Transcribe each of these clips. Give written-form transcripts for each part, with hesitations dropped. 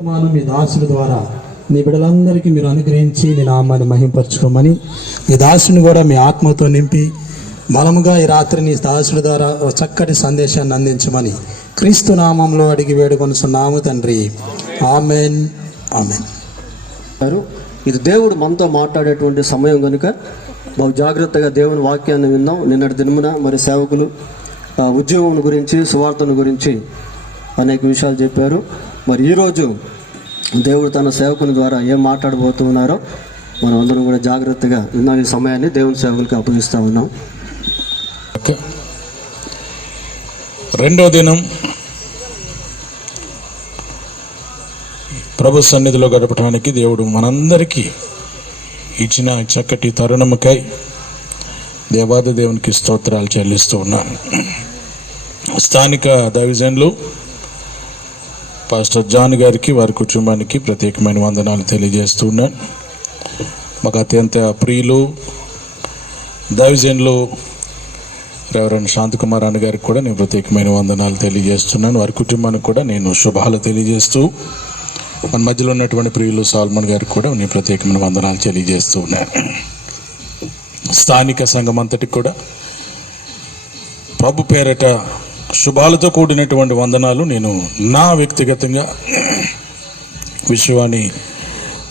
మీ దాసుడి ద్వారా నీ బిడ్డలందరికీ మీరు అనుగ్రహించి నీ నామాన్ని మహింపరచుకోమని ఈ దాసుని కూడా మీ ఆత్మతో నింపి బలముగా ఈ రాత్రి నీ దాసుడి ద్వారా ఒక చక్కటి సందేశాన్ని అందించమని క్రీస్తు నామంలో అడిగి వేడుకొనుచున్నాము తండ్రి. Amen amen. ఇది దేవుడు మనతో మాట్లాడేటువంటి సమయం కనుక బాగా జాగ్రత్తగా దేవుని వాక్యాన్ని విందాం. నిన్నటి దినమున మరి సేవకులు ఉద్యోగం గురించి, సువార్తను గురించి అనేక విషయాలు చెప్పారు. మరి ఈరోజు దేవుడు తన సేవకుని ద్వారా ఏం మాట్లాడబోతున్నారో మనం అందరం కూడా జాగ్రత్తగా విన్నాం. ఈ సమయాన్ని దేవుని సేవకులకి అప్పగిస్తూ ఉన్నాం. రెండో దినం ప్రభు సన్నిధిలో గడపడానికి దేవుడు మనందరికీ ఇచ్చిన చక్కటి తరుణముకై దేవాది దేవునికి స్తోత్రాలు చెల్లిస్తూ ఉన్నాను. స్థానిక దైవజనులు పాస్టర్ జాన్ గారికి, వారి కుటుంబానికి ప్రత్యేకమైన వందనాలు తెలియజేస్తూ ఉన్నాను. మాకు అత్యంత ప్రియులు దైవజనులు రెవరెండ్ శాంతకుమార్ అన్న గారికి కూడా నేను ప్రత్యేకమైన వందనాలు తెలియజేస్తున్నాను. వారి కుటుంబానికి కూడా నేను శుభాలు తెలియజేస్తూ, మన మధ్యలో ఉన్నటువంటి ప్రియులు సాల్మన్ గారికి కూడా నేను ప్రత్యేకమైన వందనాలు తెలియజేస్తూ ఉన్నాను. స్థానిక సంఘం అంతటికి కూడా ప్రభు పేరట శుభాలతో కూడినటువంటి వందనాలు నేను నా వ్యక్తిగతంగా విశ్వాన్ని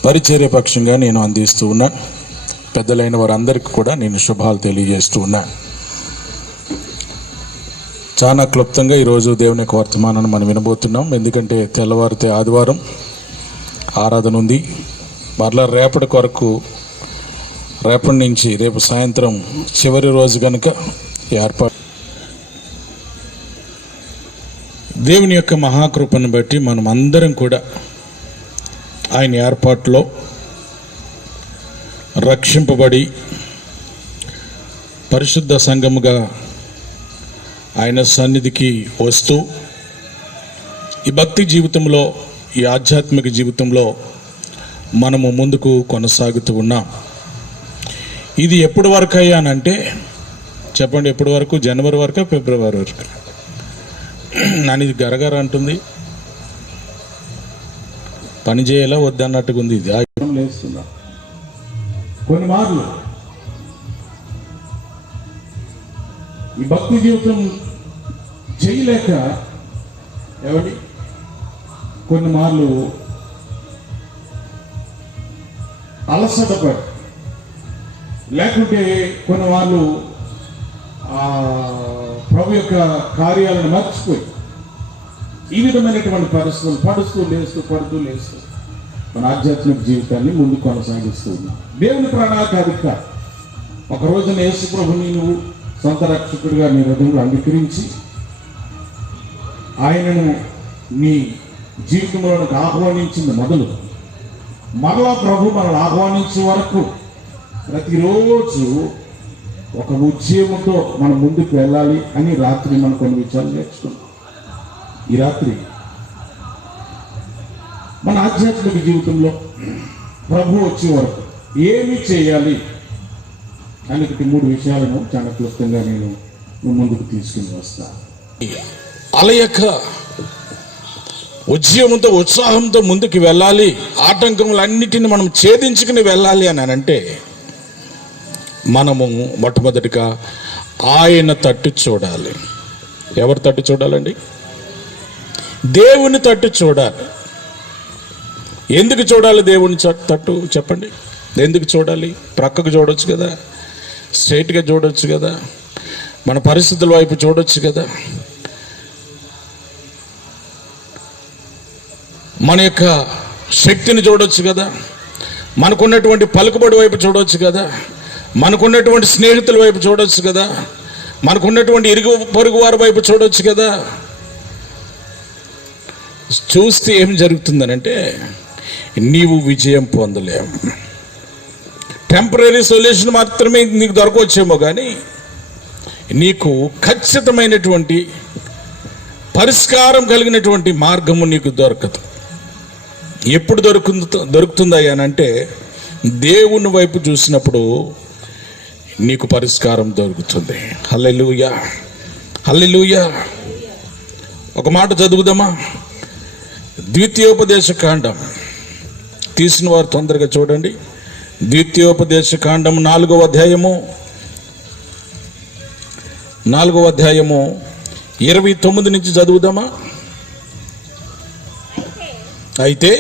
పరిచర్య పక్షంగా నేను అందిస్తూ ఉన్నాను. పెద్దలైన వారందరికీ కూడా నేను శుభాలు తెలియజేస్తూ ఉన్నాను. చాలా క్లుప్తంగా ఈరోజు దేవుని యొక్క వర్తమానాన్ని మనం వినబోతున్నాం. ఎందుకంటే తెల్లవారితే ఆదివారం ఆరాధన ఉంది. మరలా రేపటి నుంచి రేపు సాయంత్రం చివరి రోజు కనుక ఏర్పాటు దేవుని యొక్క మహాకృపను బట్టి మనం అందరం కూడా ఆయన ఏర్పాటులో రక్షింపబడి పరిశుద్ధ సంఘముగా ఆయన సన్నిధికి వస్తూ ఈ భక్తి జీవితంలో, ఈ ఆధ్యాత్మిక జీవితంలో మనము ముందుకు కొనసాగుతూ ఉన్నాం. ఇది ఎప్పటి వరకు అయ్యానంటే చెప్పండి, ఎప్పటి వరకు? జనవరి వరకు, ఫిబ్రవరి వరకు? నన్ను ఇది గరగర అంటుంది, పని చేయాలా వద్దన్నట్టుగా ఉంది. ఇది లేస్తున్నా కొన్ని మార్లు ఈ భక్తి జీవితం చేయలేక ఎవరి కొన్ని మార్లు అలసటపడి, లేకుంటే కొన్ని వాళ్ళు ప్రభు యొక్క కార్యాలను మర్చిపోయి ఈ విధమైనటువంటి పరిస్థితులు పడుతూ లేస్తూ మన ఆధ్యాత్మిక జీవితాన్ని ముందుకు కొనసాగిస్తూ ఉన్నాం. దేవుని ప్రణాళిక ఒక రోజున యేసు ప్రభుని నువ్వు సొంత రక్షకుడిగా నీ హృదయంలో అంగీకరించి ఆయనను నీ జీవితంలోనికి ఆహ్వానించింది మొదలు, మరలా ప్రభు మనల్ని ఆహ్వానించే వరకు ప్రతిరోజు ఒక ఉద్యమంతో మనం ముందుకు వెళ్ళాలి అని రాత్రి మనం కొన్ని విషయాలు నేర్చుకున్నాం. ఈ రాత్రి మన ఆధ్యాత్మిక జీవితంలో ప్రభు వచ్చే వరకు ఏమి చేయాలి అని 3 విషయాలను చాలా క్లుప్తంగా నేను ముందుకు తీసుకుని వస్తాను. అలయక ఉద్యమంతో, ఉత్సాహంతో ముందుకు వెళ్ళాలి, ఆటంకములన్నిటిని మనం ఛేదించుకుని వెళ్ళాలి అని అంటే మనము మొట్టమొదటిగా ఆయన తట్టు చూడాలి. ఎవరు తట్టు చూడాలండి? దేవుని తట్టు చూడాలి. ఎందుకు చూడాలి దేవుని తట్టు చెప్పండి? ఎందుకు చూడాలి? ప్రక్కకు చూడొచ్చు కదా, స్ట్రైట్గా చూడొచ్చు కదా, మన పరిస్థితుల వైపు చూడొచ్చు కదా, మన యొక్క శక్తిని చూడొచ్చు కదా, మనకున్నటువంటి పలుకుబడి వైపు చూడొచ్చు కదా, మనకున్నటువంటి స్నేహితుల వైపు చూడొచ్చు కదా, మనకున్నటువంటి ఇరుగు పొరుగు వారి వైపు చూడొచ్చు కదా. చూస్తే ఏం జరుగుతుందనంటే నీవు విజయం పొందలేవు. టెంపరీ సొల్యూషన్ మాత్రమే నీకు దొరకవచ్చేమో కానీ నీకు ఖచ్చితమైనటువంటి పరిష్కారం కలిగినటువంటి మార్గము నీకు దొరకదు. ఎప్పుడు దొరుకుతుందా అంటే దేవుని వైపు చూసినప్పుడు నీకు పరిష్కారం దొరుకుతుంది. హల్లెలూయా, హల్లెలూయా. ఒక మాట చదువుదామా? ద్వితీయోపదేశ కాండం తీసిన వారు తొందరగా చూడండి. ద్వితీయోపదేశ కాండం 4వ అధ్యాయము 29 నుంచి చదువుదామా? అయితే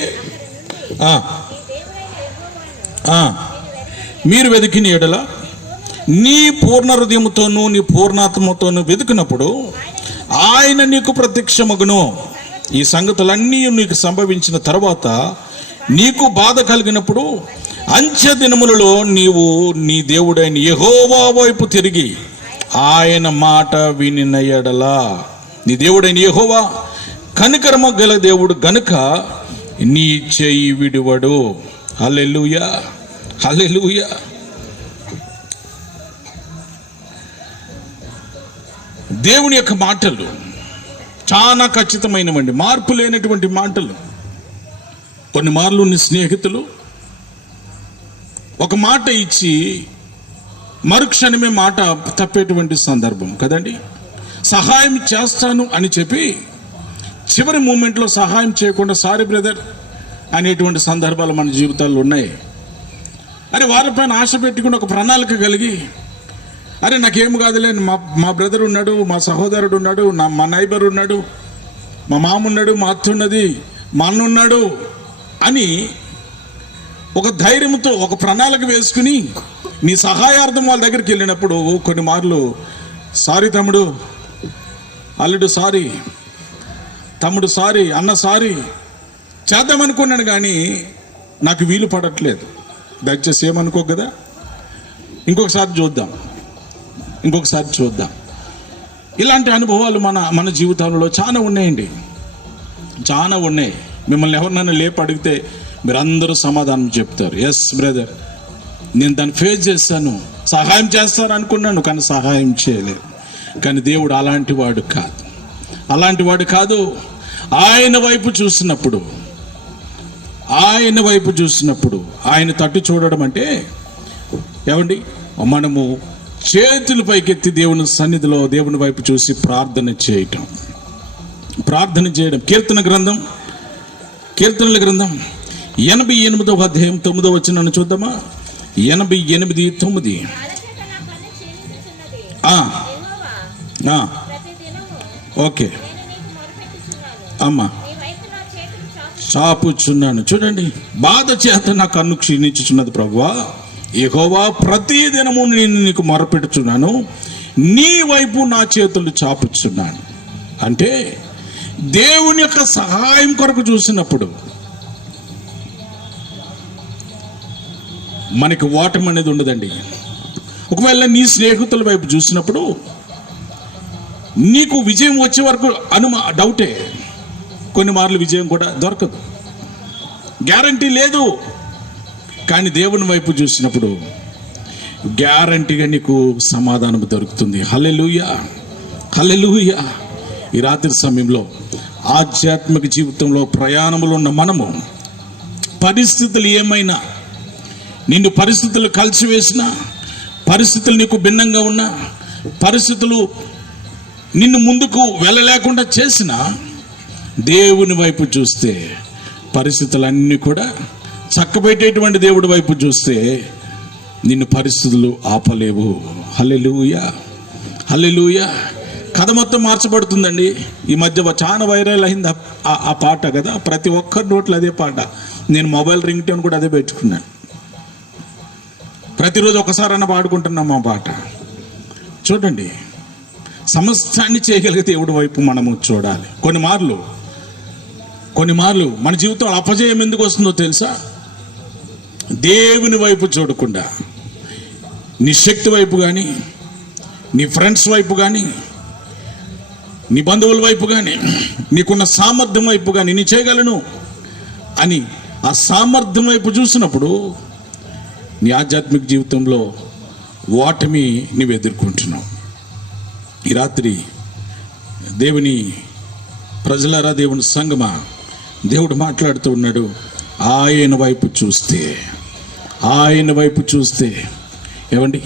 మీరు వెతికిన ఎడల నీ పూర్ణ హృదయముతోనూ నీ పూర్ణాత్మతోనూ వెతికినప్పుడు ఆయన నీకు ప్రత్యక్షమగును. ఈ సంగతులన్నీ నీకు సంభవించిన తర్వాత నీకు బాధ కలిగినప్పుడు అంత్య దినములలో నీవు నీ దేవుడైన యెహోవా వైపు తిరిగి ఆయన మాట వినిన ఎడల, నీ దేవుడైన యెహోవా కనికరమ గల దేవుడు గనుక నీ చేయి విడువడు. హల్లెలూయా, హల్లెలూయా. దేవుని యొక్క మాటలు చాలా ఖచ్చితమైనవండి, మార్పు లేనటువంటి మాటలు. కొన్ని మార్లు నీ స్నేహితులు ఒక మాట ఇచ్చి మరుక్షణమే మాట తప్పేటువంటి సందర్భం కదండి. సహాయం చేస్తాను అని చెప్పి చివరి మూమెంట్లో సహాయం చేయకుండా సారీ బ్రదర్ అనేటువంటి సందర్భాలు మన జీవితాల్లో ఉన్నాయి. అరే వారిపైన ఆశ పెట్టుకుని ఒక ప్రణాళిక కలిగి, అరే నాకేం కాదులే, మా బ్రదర్ ఉన్నాడు, మా సహోదరుడు ఉన్నాడు, మా నైబర్ ఉన్నాడు, మా మామ ఉన్నాడు, మా అత్త ఉన్నది, మా అన్న ఉన్నాడు అని ఒక ధైర్యంతో ఒక ప్రణాళిక వేసుకుని నీ సహాయార్థం వాళ్ళ దగ్గరికి వెళ్ళినప్పుడు కొన్ని మార్లు సారీ తమ్ముడు, అల్లుడు సారీ, తమ్ముడు సారీ, అన్న సారీ చేద్దామనుకున్నాను కానీ నాకు వీలు పడట్లేదు, దయచేసి ఏమనుకో కదా, ఇంకొకసారి చూద్దాం. ఇలాంటి అనుభవాలు మన జీవితంలో చాలా ఉన్నాయండి, చాలా ఉన్నాయి. మిమ్మల్ని ఎవరినైనా లేపు అడిగితే మీరందరూ సమాధానం చెప్తారు, ఎస్ బ్రదర్ నేను దాన్ని ఫేస్ చేస్తాను, సహాయం చేస్తాను అనుకున్నాను కానీ సహాయం చేయలేదు. కానీ దేవుడు అలాంటి వాడు కాదు. ఆయన వైపు చూసినప్పుడు ఆయన తట్టు చూడడం అంటే ఏమండి, మనము చేతులు పైకెత్తి దేవుని సన్నిధిలో దేవుని వైపు చూసి ప్రార్థన చేయడం. కీర్తనల గ్రంథం 88వ అధ్యాయం 9వ వచనాన్ని చూద్దామా? 88:9. ఓకే అమ్మా, చాపుచున్నాను. చూడండి, బాధ చేత నా కన్ను క్షీణించుచున్నది ప్రభువా, యెహోవా ప్రతి దినము నేను నీకు మొరపెట్టుచున్నాను, నీ వైపు నా చేతులు చాపుచున్నాను. అంటే దేవుని యొక్క సహాయం కొరకు చూసినప్పుడు మనకి ఓటమి అనేది ఉండదండి. ఒకవేళ నీ స్నేహితుల వైపు చూసినప్పుడు నీకు విజయం వచ్చే వరకు డౌటే, కొన్ని మార్లు విజయం కూడా దొరకదు, గ్యారంటీ లేదు. కానీ దేవుని వైపు చూసినప్పుడు గ్యారంటీగా నీకు సమాధానం దొరుకుతుంది. హల్లెలూయా, హల్లెలూయా. ఈ రాత్రి సమయంలో ఆధ్యాత్మిక జీవితంలో ప్రయాణంలో ఉన్న మనము పరిస్థితులు ఏమైనా, నిన్ను పరిస్థితులు కలిసివేసినా, పరిస్థితులు నీకు భిన్నంగా ఉన్నా, పరిస్థితులు నిన్ను ముందుకు వెళ్ళలేకుండా చేసినా, దేవుని వైపు చూస్తే పరిస్థితులన్నీ కూడా చక్కబెట్టేటువంటి దేవుడి వైపు చూస్తే నిన్ను పరిస్థితులు ఆపలేవు. హల్లెలూయా, హల్లెలూయా. కథ మొత్తం మార్చబడుతుందండి. ఈ మధ్య చాలా వైరల్ అయింది ఆ పాట కదా, ప్రతి ఒక్కరి నోట్లో అదే పాట. నేను మొబైల్ రింగ్ టోన్ కూడా అదే పెట్టుకున్నాను, ప్రతిరోజు ఒకసారైనా పాడుకుంటున్నాం ఆ పాట. చూడండి, సమస్తాన్ని చేయగలిగే దేవుడి వైపు మనము చూడాలి. కొన్ని మార్లు మన జీవితంలో అపజయం ఎందుకు వస్తుందో తెలుసా? దేవుని వైపు చూడకుండా నీ శక్తి వైపు కానీ, నీ ఫ్రెండ్స్ వైపు కానీ, నీ బంధువుల వైపు కానీ, నీకున్న సామర్థ్యం వైపు కానీ, నీ చేయగలను అని ఆ సామర్థ్యం వైపు చూసినప్పుడు నీ ఆధ్యాత్మిక జీవితంలో ఓటమి నీవు ఎదుర్కొంటున్నావు. ఈ రాత్రి దేవుని ప్రజలారా, దేవుని సంగమా, దేవుడు మాట్లాడుతూ ఉన్నాడు. ఆయన వైపు చూస్తే ఏమండి,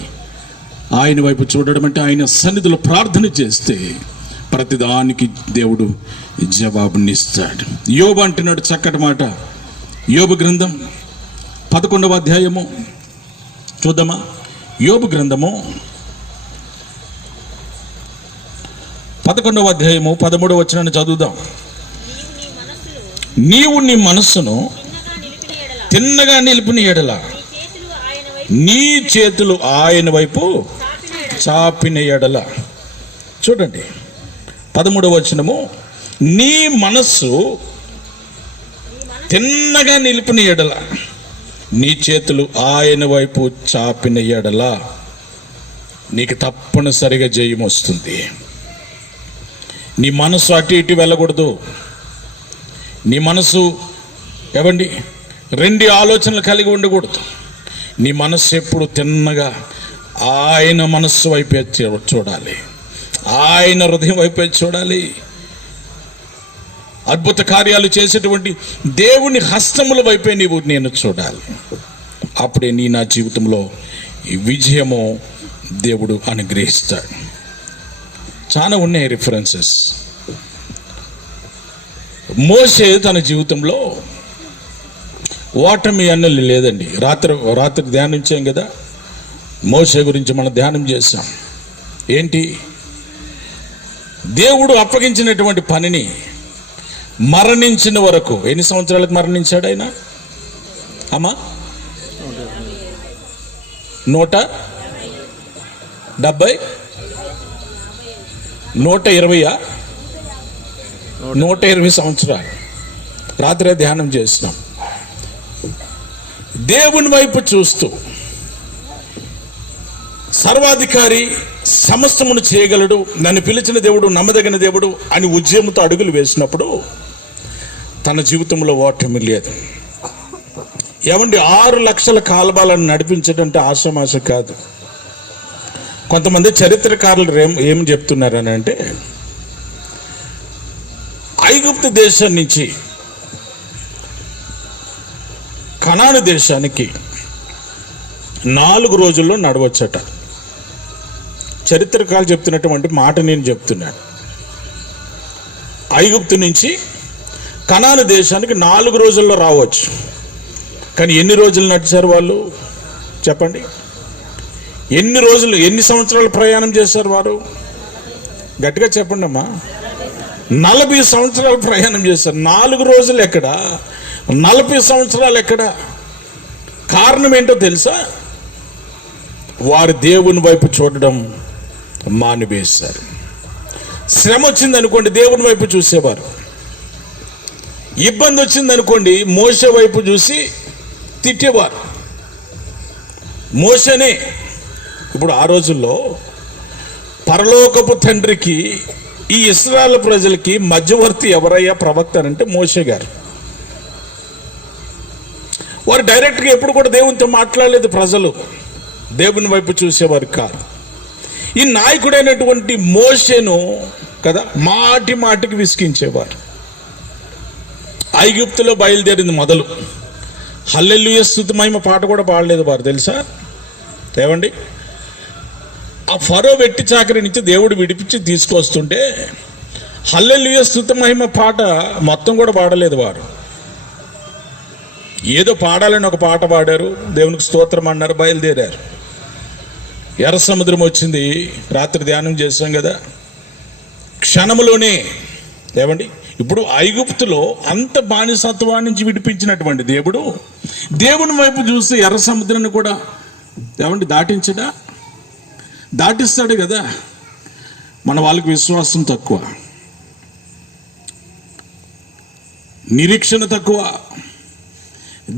ఆయన వైపు చూడడం అంటే ఆయన సన్నిధిలో ప్రార్థన చేస్తే ప్రతిదానికి దేవుడు జవాబునిస్తాడు. యోబు అంటున్నాడు చక్కటి మాట. యోబు గ్రంథం 11వ అధ్యాయము చూద్దామా? యోబు గ్రంథము 11వ అధ్యాయము 13వ వచనాన్ని చదువుదాం. నీవు నీ మనస్సును తిన్నగా నిలిపిన ఎడల నీ చేతులు ఆయన వైపు చాపిన ఎడల. చూడండి 13వ వచనము, నీ మనస్సు తిన్నగా నిలిపిన ఎడల నీ చేతులు ఆయన వైపు చాపిన ఎడల నీకు తప్పనిసరిగా జయం వస్తుంది. నీ మనసు అటు ఇటు వెళ్ళకూడదు. నీ మనసు ఏవండి రెండు ఆలోచనలు కలిగి ఉండకూడదు. నీ మనస్సు ఎప్పుడు తిన్నగా ఆయన మనస్సు వైపే చూడాలి, ఆయన హృదయం వైపే చూడాలి. అద్భుత కార్యాలు చేసేటువంటి దేవుని హస్తముల వైపే నేను చూడాలి. అప్పుడే నా జీవితంలో ఈ విజయము దేవుడు అనుగ్రహిస్తాడు. చాలా ఉన్నాయి రిఫరెన్సెస్. మోషే తన జీవితంలో ఓటమి అన్నది లేదండి. రాత్రి ధ్యానించాం కదా, మోషే గురించి మనం ధ్యానం చేశాం. ఏంటి? దేవుడు అప్పగించినటువంటి పనిని మరణించిన వరకు, ఎన్ని సంవత్సరాలకు మరణించాడు ఆయన? అమ్మా 170, 120 సంవత్సరాలు రాత్రే ధ్యానం చేసినాం. దేవుని వైపు చూస్తూ సర్వాధికారి, సమస్తమును చేయగలడు, నన్ను పిలిచిన దేవుడు, నమ్మదగిన దేవుడు అని ఉద్యమంతో అడుగులు వేసినప్పుడు తన జీవితంలో ఓటమి లేదు. ఏమండి 6 లక్షల కాల్బాలను నడిపించడంటే ఆషామాష కాదు. కొంతమంది చరిత్రకారులు ఏం చెప్తున్నారని అంటే, ఐగుప్తు దేశం నుంచి కనాను దేశానికి 4 రోజుల్లో నడవచ్చట. చరిత్రకారులు చెప్తున్నటువంటి మాట నేను చెప్తున్నాను. ఐగుప్తు నుంచి కనాను దేశానికి 4 రోజుల్లో రావచ్చు. కానీ ఎన్ని రోజులు నడిచారు వాళ్ళు చెప్పండి? ఎన్ని రోజులు, ఎన్ని సంవత్సరాలు ప్రయాణం చేశారు వారు? గట్టిగా చెప్పండి అమ్మా. 40 సంవత్సరాలు ప్రయాణం చేశారు. 4 రోజులు ఎక్కడ, 40 సంవత్సరాలు ఎక్కడ? కారణం ఏంటో తెలుసా? వారు దేవుని వైపు చూడడం మానివేశారు. శ్రమ వచ్చిందనుకోండి దేవుని వైపు చూసేవారు. ఇబ్బంది వచ్చిందనుకోండి మోషే వైపు చూసి తిట్టేవారు. మోషేనే ఇప్పుడు ఆ రోజుల్లో పరలోకపు తండ్రికి ఈ ఇశ్రాయేలు ప్రజలకి మధ్యవర్తి ఎవరయ్యా ప్రవక్త అంటే మోషే గారు. వారు డైరెక్ట్గా ఎప్పుడు కూడా దేవునితో మాట్లాడలేదు. ప్రజలు దేవుని వైపు చూసేవారు కాదు. ఈ నాయకుడైనటువంటి మోషేను కదా మాటి మాటికి విసిగించేవారు. ఐగుప్తులో బయలుదేరింది మొదలు. హల్లెలూయా స్తుతి మహిమ పాట కూడా పాడలేదు వారు, తెలుసా? ఏమండి, ఆ ఫరో వెట్టి చాకరి నుంచి దేవుడు విడిపించి తీసుకొస్తుంటే హల్లెలూయా స్తుతి మహిమ పాట మొత్తం కూడా పాడలేదు వారు. ఏదో పాడాలని ఒక పాట పాడారు, దేవునికి స్తోత్రం అన్నారు, బయలుదేరారు. ఎర్ర సముద్రం వచ్చింది, రాత్రి ధ్యానం చేశాం కదా. క్షణములోనే ఏమండి, ఇప్పుడు ఐగుప్తులో అంత బానిసత్వాన్ని నుంచి విడిపించినటువంటి దేవుడు దేవుని వైపు చూస్తే ఎర్ర సముద్రాన్ని కూడా ఏమండి దాటించడా? దాటిస్తాడు కదా. మన వాళ్ళకి విశ్వాసం తక్కువ, నిరీక్షణ తక్కువ,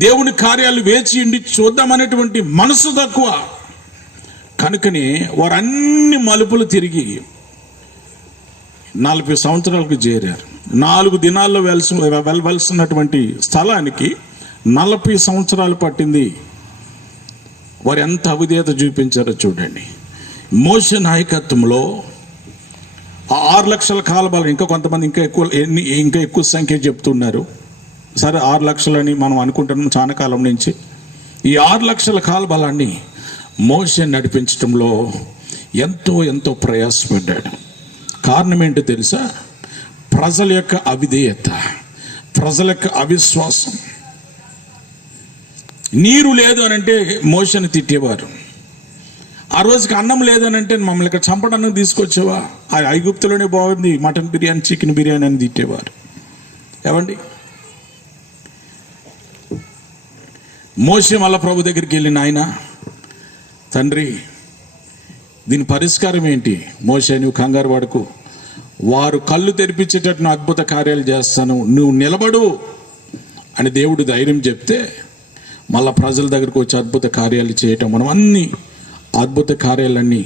దేవుని కార్యాలు వేచి ఉండి చూద్దామనేటువంటి మనసు తక్కువ. కనుకనే వారు అన్ని మలుపులు తిరిగి 40 సంవత్సరాలకు చేరారు. 4 దినాల్లో వెళ్ళవలసినటువంటి స్థలానికి 40 సంవత్సరాలు పట్టింది. వారు ఎంత అవిధేయత చూపించారో చూడండి. మోషే నాయకత్వంలో 6 లక్షల కాల్బాలు, ఇంకా కొంతమంది ఇంకా ఎక్కువ సంఖ్య చెప్తున్నారు. సరే 6 లక్షలని మనం అనుకుంటున్నాం చాలా కాలం నుంచి. ఈ 6 లక్షల కాల్బాలాన్ని మోషే నడిపించడంలో ఎంతో ప్రయాసపడ్డాడు. కారణం ఏంటో తెలుసా? ప్రజల యొక్క అవిధేయత, ప్రజల యొక్క అవిశ్వాసం. నీరు లేదు అని అంటే మోషని తిట్టేవారు. ఆ రోజుకి అన్నం లేదనంటే మమ్మల్ని ఇక్కడ చంపడానికి తీసుకొచ్చావా, ఆ ఐగుప్తులోనే బాగుంది మటన్ బిర్యానీ, చికెన్ బిర్యానీ అని తిట్టేవారు. ఏమండి, మోషే మళ్ళా ప్రభు దగ్గరికి వెళ్ళిన ఆయన, తండ్రి దీని పరిష్కారం ఏంటి? మోషే నువ్వు కంగారు పడకు, వారు కళ్ళు తెరిపించేటట్టు అద్భుత కార్యాలు చేస్తాను, నువ్వు నిలబడు అని దేవుడు ధైర్యం చెప్తే మళ్ళా ప్రజల దగ్గరకు వచ్చి అద్భుత కార్యాలు చేయటం, మనం అన్ని అద్భుత కార్యాలన్నీ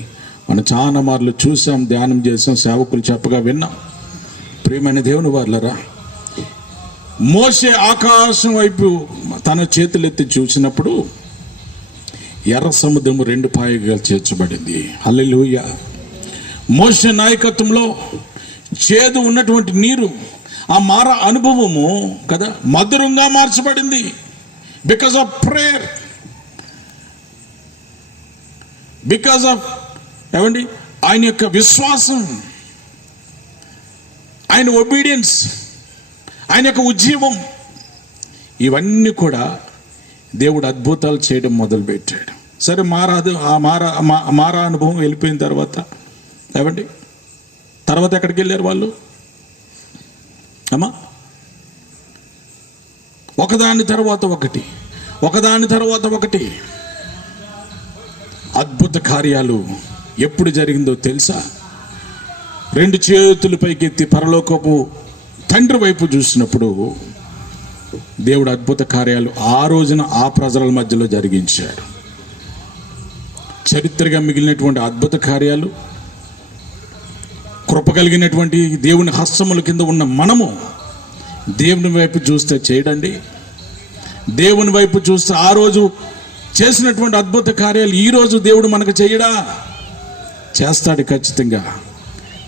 మనం చాలా మార్లు చూసాం, ధ్యానం చేసాం, సేవకులు చెప్పగా విన్నాం. ప్రియమైన దేవుని వారలారా, మోషే ఆకాశం వైపు తన చేతులెత్తి చూసినప్పుడు ఎర్ర సముద్రము 2 పాయగా చేర్చబడింది. హల్లెలూయా. మోషే నాయకత్వంలో చేదు ఉన్నటువంటి నీరు, ఆ మార అనుభవము కదా మధురంగా మార్చబడింది. Because of prayer, because of ఏమండి ఆయన యొక్క విశ్వాసం, ఆయన ఒబీడియన్స్, ఆయన యొక్క ఉజ్జీవం, ఇవన్నీ కూడా దేవుడు అద్భుతాలు చేయడం మొదలుపెట్టాడు. సరే, మారా అనుభవం వెళ్ళిపోయిన తర్వాత ఏమండి తర్వాత ఎక్కడికి వెళ్ళారు వాళ్ళు? అమ్మా, ఒకదాని తర్వాత ఒకటి అద్భుత కార్యాలు ఎప్పుడు జరిగిందో తెలుసా? 2 చేతులు పైకెత్తి పరలోకపు తండ్రి వైపు చూసినప్పుడు దేవుడు అద్భుత కార్యాలు ఆ రోజున ఆ ప్రజల మధ్యలో జరిగించాడు. చరిత్రగా మిగిలినటువంటి అద్భుత కార్యాలు, కృప కలిగినటువంటి దేవుని హస్తముల కింద ఉన్న మనము దేవుని వైపు చూస్తే చేయడండి. దేవుని వైపు చూస్తే ఆ రోజు చేసినటువంటి అద్భుత కార్యాలు ఈరోజు దేవుడు మనకు చేయడా? చేస్తాడు ఖచ్చితంగా.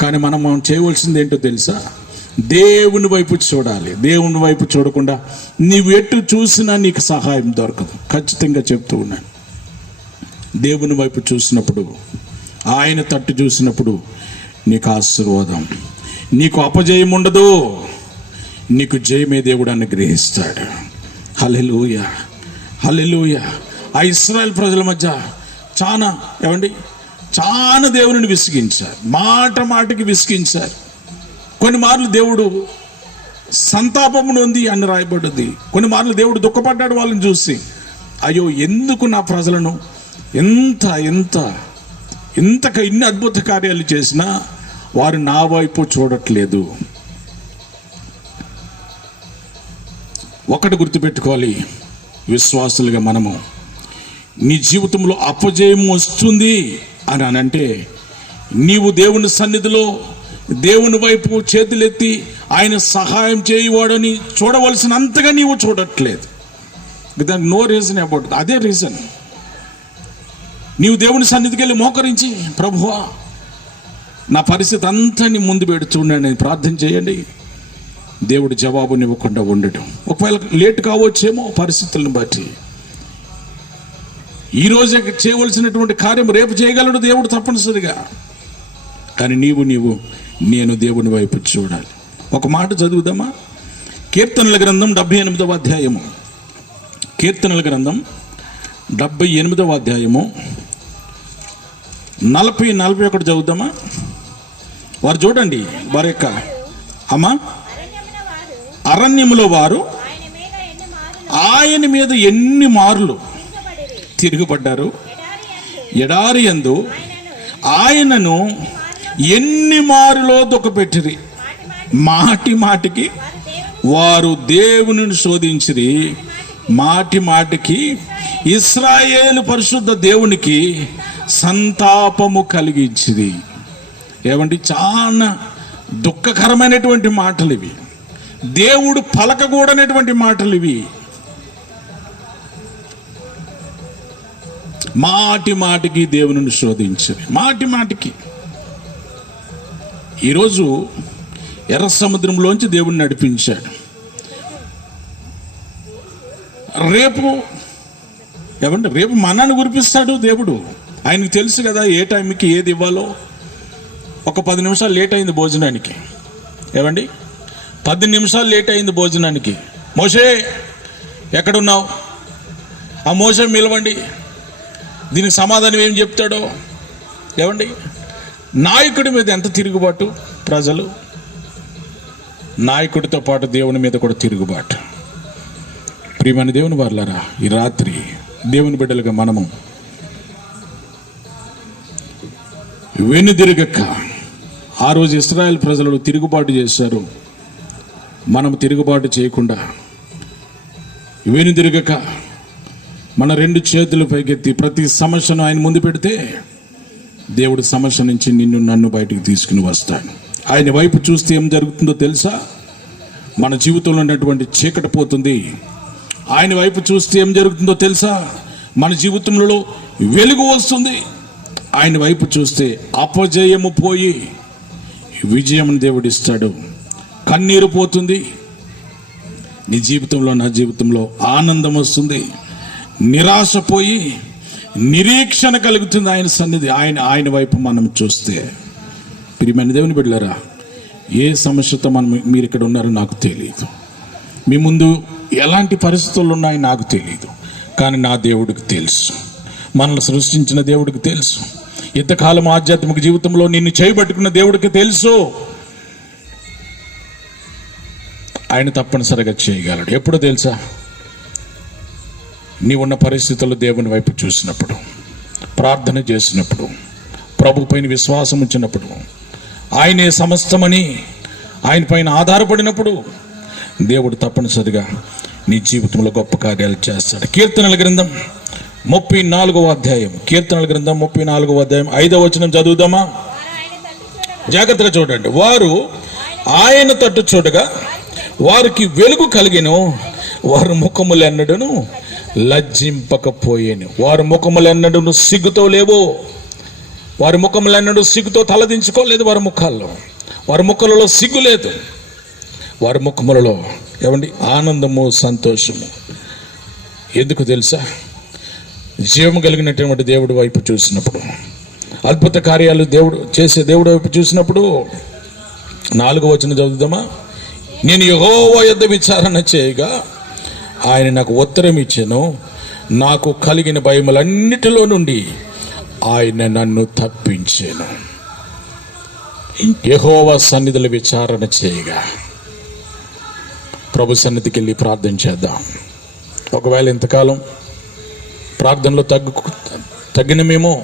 కానీ మనం చేయవలసింది ఏంటో తెలుసా? దేవుని వైపు చూడాలి. దేవుని వైపు చూడకుండా నీవు ఎటు చూసినా నీకు సహాయం దొరకదు. ఖచ్చితంగా చెప్తూ ఉన్నాను. దేవుని వైపు చూసినప్పుడు, ఆయన తట్టు చూసినప్పుడు నీకు ఆశీర్వాదం, నీకు అపజయం ఉండదు, నీకు జయమే దేవుడు అనుగ్రహిస్తాడు. హల్లెలూయా, హల్లెలూయా. ఆ ఇశ్రాయేల్ ప్రజల మధ్య చాలా దేవుని విసిగించారు, మాటికి విసిగించారు. కొన్ని మార్లు దేవుడు సంతాపము నొంది అని రాయబడ్డది. కొన్ని మార్లు దేవుడు దుఃఖపడ్డాడు వాళ్ళని చూసి. అయ్యో, ఎందుకు నా ప్రజలను ఇన్ని అద్భుత కార్యాలు చేసినా వారు నా వైపు చూడట్లేదు. ఒకటి గుర్తుపెట్టుకోవాలి, విశ్వాసులుగా మనము నీ జీవితంలో అపజయం వస్తుంది అని అంటే నీవు దేవుని సన్నిధిలో దేవుని వైపు చేతులెత్తి ఆయన సహాయం చేయవాడని చూడవలసినంతగా నీవు చూడట్లేదు. దానికి నో రీజన్ అబౌట్. అదే రీజన్. నీవు దేవుని సన్నిధికి వెళ్ళి మోకరించి, ప్రభువా నా పరిస్థితి అంతా నీ ముందు పెడుతున్నాను అని ప్రార్థన చేయండి. దేవుడు జవాబునివ్వకుండా ఉండటం, ఒకవేళ లేట్ కావచ్చేమో పరిస్థితులను బట్టి. ఈరోజే చేయవలసినటువంటి కార్యం రేపు చేయగలడు దేవుడు తప్పనిసరిగా. కానీ నేను దేవుని వైపు చూడాలి. ఒక మాట చదువుదామా? కీర్తనల గ్రంథం 78వ అధ్యాయము. కీర్తనల గ్రంథం 78వ అధ్యాయము 40-41 చదువుదామా? వారు చూడండి, వారి యొక్క అరణ్యములో వారు ఆయన మీద ఎన్ని మార్లు తిరుగుబడ్డారు, ఎడారి యందు ఆయనను ఎన్ని మారులో దుఃఖపెట్టిరి. మాటికి వారు దేవుని శోధించిరి. మాటికి ఇశ్రాయేలు పరిశుద్ధ దేవునికి సంతాపము కలిగించిరి. ఏమండి, చాలా దుఃఖకరమైనటువంటి మాటలు ఇవి. దేవుడు పలకకూడనటువంటి మాటలు ఇవి. మాటికి దేవుని శోధించరు. మాటికి. ఈరోజు ఎర్ర సముద్రంలోంచి దేవుణ్ణి నడిపించాడు. రేపు మన్నాను కురిపిస్తాడు దేవుడు. ఆయనకు తెలుసు కదా ఏ టైంకి ఏది ఇవ్వాలో. ఒక 10 నిమిషాలు లేట్ అయింది భోజనానికి. ఏమండి, 10 నిమిషాలు లేట్ అయింది భోజనానికి. మోషే ఎక్కడున్నావు? ఆ మోషే నిలవండి. దీనికి సమాధానం ఏం చెప్తాడో ఏమండి. నాయకుడి మీద ఎంత తిరుగుబాటు, ప్రజలు నాయకుడితో పాటు దేవుని మీద కూడా తిరుగుబాటు. ప్రియమైన దేవుని వారలారా, ఈ రాత్రి దేవుని బిడ్డలుగా మనము వెనుదిరగక, ఆ రోజు ఇశ్రాయేల్ ప్రజలు తిరుగుబాటు చేశారు, మనం తిరుగుబాటు చేయకుండా వెనుదిరగక మన 2 చేతులు పైకెత్తి ప్రతి సమస్యను ఆయన ముందు పెడితే దేవుడు సమస్య నుంచి నిన్ను నన్ను బయటికి తీసుకుని వస్తాడు. ఆయన వైపు చూస్తే ఏం జరుగుతుందో తెలుసా? మన జీవితంలో ఉన్నటువంటి చీకటి పోతుంది. ఆయన వైపు చూస్తే ఏం జరుగుతుందో తెలుసా? మన జీవితంలో వెలుగు వస్తుంది. ఆయన వైపు చూస్తే అపజయము పోయి విజయం దేవుడిస్తాడు. కన్నీరు పోతుంది. నీ జీవితంలో, నా జీవితంలో ఆనందం వస్తుంది. నిరాశ పోయి నిరీక్షణ కలుగుతుంది ఆయన సన్నిధి. ఆయన వైపు మనం చూస్తే. ప్రియమైన దేవుని బిడ్డలారా, ఏ సమస్యతో మీరు ఇక్కడ ఉన్నారో నాకు తెలియదు, మీ ముందు ఎలాంటి పరిస్థితులు ఉన్నాయో నాకు తెలియదు, కానీ నా దేవుడికి తెలుసు. మనల్ని సృష్టించిన దేవుడికి తెలుసు. ఇంతకాలం ఆధ్యాత్మిక జీవితంలో నిన్ను చేయబట్టుకున్న దేవుడికి తెలుసు. ఆయన తప్పనిసరిగా చేయగలడు. ఎప్పుడో తెలుసా? నీవున్న పరిస్థితుల్లో దేవుని వైపు చూసినప్పుడు, ప్రార్థన చేసినప్పుడు, ప్రభు పైన విశ్వాసం ఉంచినప్పుడు, ఆయనే సమస్తమని ఆయన పైన ఆధారపడినప్పుడు దేవుడు తప్పనిసరిగా నీ జీవితంలో గొప్ప కార్యాలు చేస్తాడు. కీర్తనల గ్రంథం 34వ అధ్యాయం, కీర్తనల గ్రంథం 34వ అధ్యాయం 5వ వచనం చదువుదామా? జాగ్రత్తగా చూడండి. వారు ఆయన తట్టు చూడగా వారికి వెలుగు కలిగెను, వారి ముఖములెన్నడను లజ్జింపకపోయేను. వారి ముఖములెన్నడను సిగ్గుతో లేవు. వారి ముఖములెన్నడూ సిగ్గుతో తలదించుకోలేదు. వారి ముఖములలో సిగ్గు లేదు. వారి ముఖములలో ఏమండి ఆనందము, సంతోషము. ఎందుకు తెలుసా? జీవము కలిగినటువంటి దేవుడి వైపు చూసినప్పుడు, అద్భుత కార్యాలు దేవుడి వైపు చూసినప్పుడు. 4వ వచనం చదువుదామా? నేను యెహోవా యొద్ద విచారణ చేయగా ఆయన నాకు ఉత్తరం ఇచ్చెను, నాకు కలిగిన భయములన్నిటిలో నుండి ఆయన నన్ను తప్పించెను. యెహోవా సన్నిధిలో విచారణ చేయగా. ప్రభు సన్నిధికి వెళ్ళి ప్రార్థన చేద్దాం. ఒకవేళ ఇంతకాలం ప్రార్థనలో తగ్గినమేమో,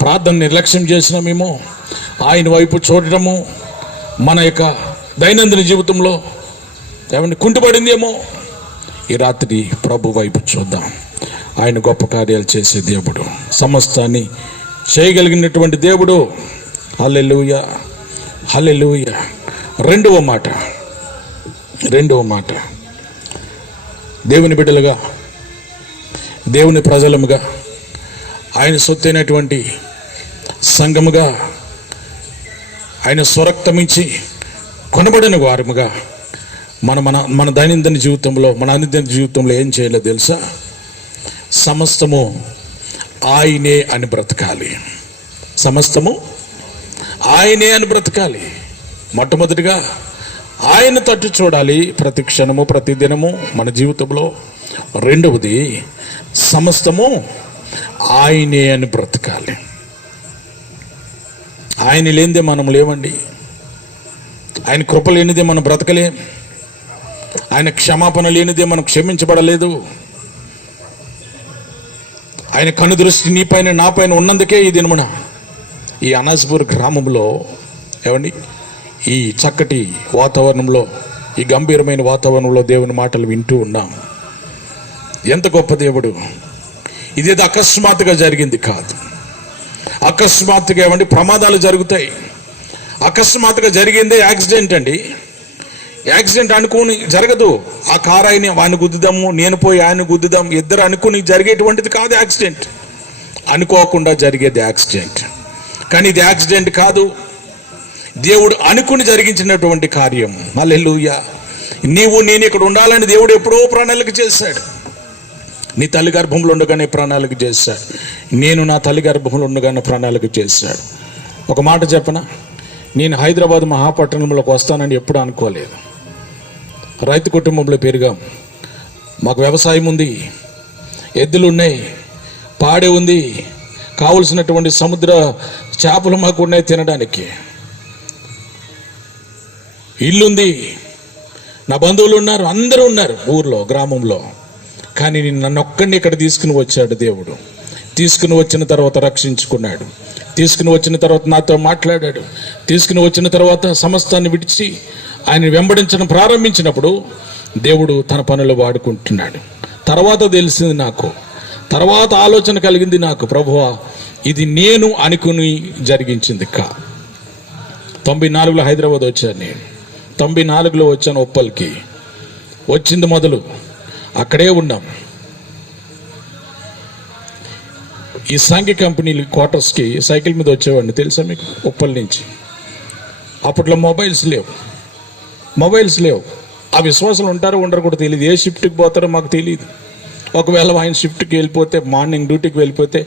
ప్రార్థన నిర్లక్ష్యం చేసినామేమో, ఆయన వైపు చూడటము మన యొక్క దైనందిన జీవితంలో ఏమంటే కుంటుపడిందేమో. ఈ రాత్రి ప్రభు వైపు చూద్దాం. ఆయన గొప్ప కార్యాలు చేసే దేవుడు, సమస్తాన్ని చేయగలిగినటువంటి దేవుడు. హల్లెలూయా, హల్లెలూయా. రెండవ మాట, దేవుని బిడ్డలుగా, దేవుని ప్రజలముగా, ఆయన సొత్తైనటువంటి సంఘముగా, ఆయన స్వరక్తమించి కొనబడిన వారముగా మన దైనందిన జీవితంలో, మన అనుదిన జీవితంలో ఏం చేయాలో తెలుసా? సమస్తము ఆయనే అని బ్రతకాలి. సమస్తము ఆయనే అని బ్రతకాలి. మొట్టమొదటిగా ఆయన తట్టు చూడాలి ప్రతి క్షణము, ప్రతి దినము మన జీవితంలో. రెండవది, సమస్తము ఆయనే అని బ్రతకాలి. ఆయన లేనిదే మనం లేవండి. ఆయన కృప లేనిదే మనం బ్రతకలేం. ఆయన క్షమాపణ లేనిదే మనం క్షమించబడలేదు. ఆయన కనుదృష్టి నీ పైన, నా పైన ఉన్నందుకే ఈ దినమున ఈ అనాజ్పూర్ గ్రామంలో ఏమండి ఈ చక్కటి వాతావరణంలో, ఈ గంభీరమైన వాతావరణంలో దేవుని మాటలు వింటూ ఉన్నాం. ఎంత గొప్ప దేవుడు! ఇదేదో అకస్మాత్తుగా జరిగింది కాదు. అకస్మాత్తుగా ఏమండి ప్రమాదాలు జరుగుతాయి. అకస్మాత్తుగా జరిగిందే యాక్సిడెంట్ అండి. యాక్సిడెంట్ అనుకుని జరగదు. ఆ కారు ఆయన గుద్దుదాము, నేను పోయి ఆయన గుద్దుదాం, ఇద్దరు అనుకుని జరిగేటువంటిది కాదు యాక్సిడెంట్. అనుకోకుండా జరిగేది యాక్సిడెంట్. కానీ ఇది యాక్సిడెంట్ కాదు, దేవుడు అనుకుని జరిగించినటువంటి కార్యం. హల్లెలూయా. నేను ఇక్కడ ఉండాలని దేవుడు ఎప్పుడో ప్రణాళిక చేశాడు. నీ తల్లి గర్భంలో ఉండగానే ప్రణాళిక చేశాడు. నేను నా తల్లి గర్భంలో ఉండగానే ప్రణాళిక చేశాడు. ఒక మాట చెప్పనా, నేను హైదరాబాద్ మహాపట్టణంలోకి వస్తానని ఎప్పుడు అనుకోలేదు. రైతు కుటుంబంలో పెరిగాం. మాకు వ్యవసాయం ఉంది, ఎద్దులు ఉన్నాయి, పాడే ఉంది, కావలసినటువంటి సముద్ర చేపలు మాకు ఉన్నాయి తినడానికి, ఇల్లుంది, నా బంధువులు ఉన్నారు, అందరూ ఉన్నారు ఊర్లో గ్రామంలో. కానీ నన్ను ఒక్కడిని ఇక్కడ తీసుకుని వచ్చాడు దేవుడు. తీసుకుని వచ్చిన తర్వాత రక్షించుకున్నాడు. తీసుకుని వచ్చిన తర్వాత నాతో మాట్లాడాడు. తీసుకుని వచ్చిన తర్వాత సమస్తాన్ని విడిచి ఆయన వెంబడించడం ప్రారంభించినప్పుడు దేవుడు తన పనులు వాడుకుంటున్నాడు. తర్వాత తెలిసింది నాకు, తర్వాత ఆలోచన కలిగింది నాకు, ప్రభువా ఇది నేను అనుకుని జరిగించింది 94లో హైదరాబాద్ వచ్చాను. నేను 94లో వచ్చాను ఉప్పల్కి. వచ్చింది మొదలు అక్కడే ఉన్నాం. ఈ సాంఘిక కంపెనీ క్వార్టర్స్కి సైకిల్ మీద వచ్చేవాడిని, తెలుసా మీకు? ఉప్పల్ నుంచి. అప్పట్లో మొబైల్స్ లేవు. ఆ విశ్వాసాలు ఉంటారో ఉండరు కూడా తెలియదు. ఏ షిఫ్ట్కి పోతారో మాకు తెలియదు. ఒకవేళ ఆయన షిఫ్ట్కి వెళ్ళిపోతే, మార్నింగ్ డ్యూటీకి వెళ్ళిపోతే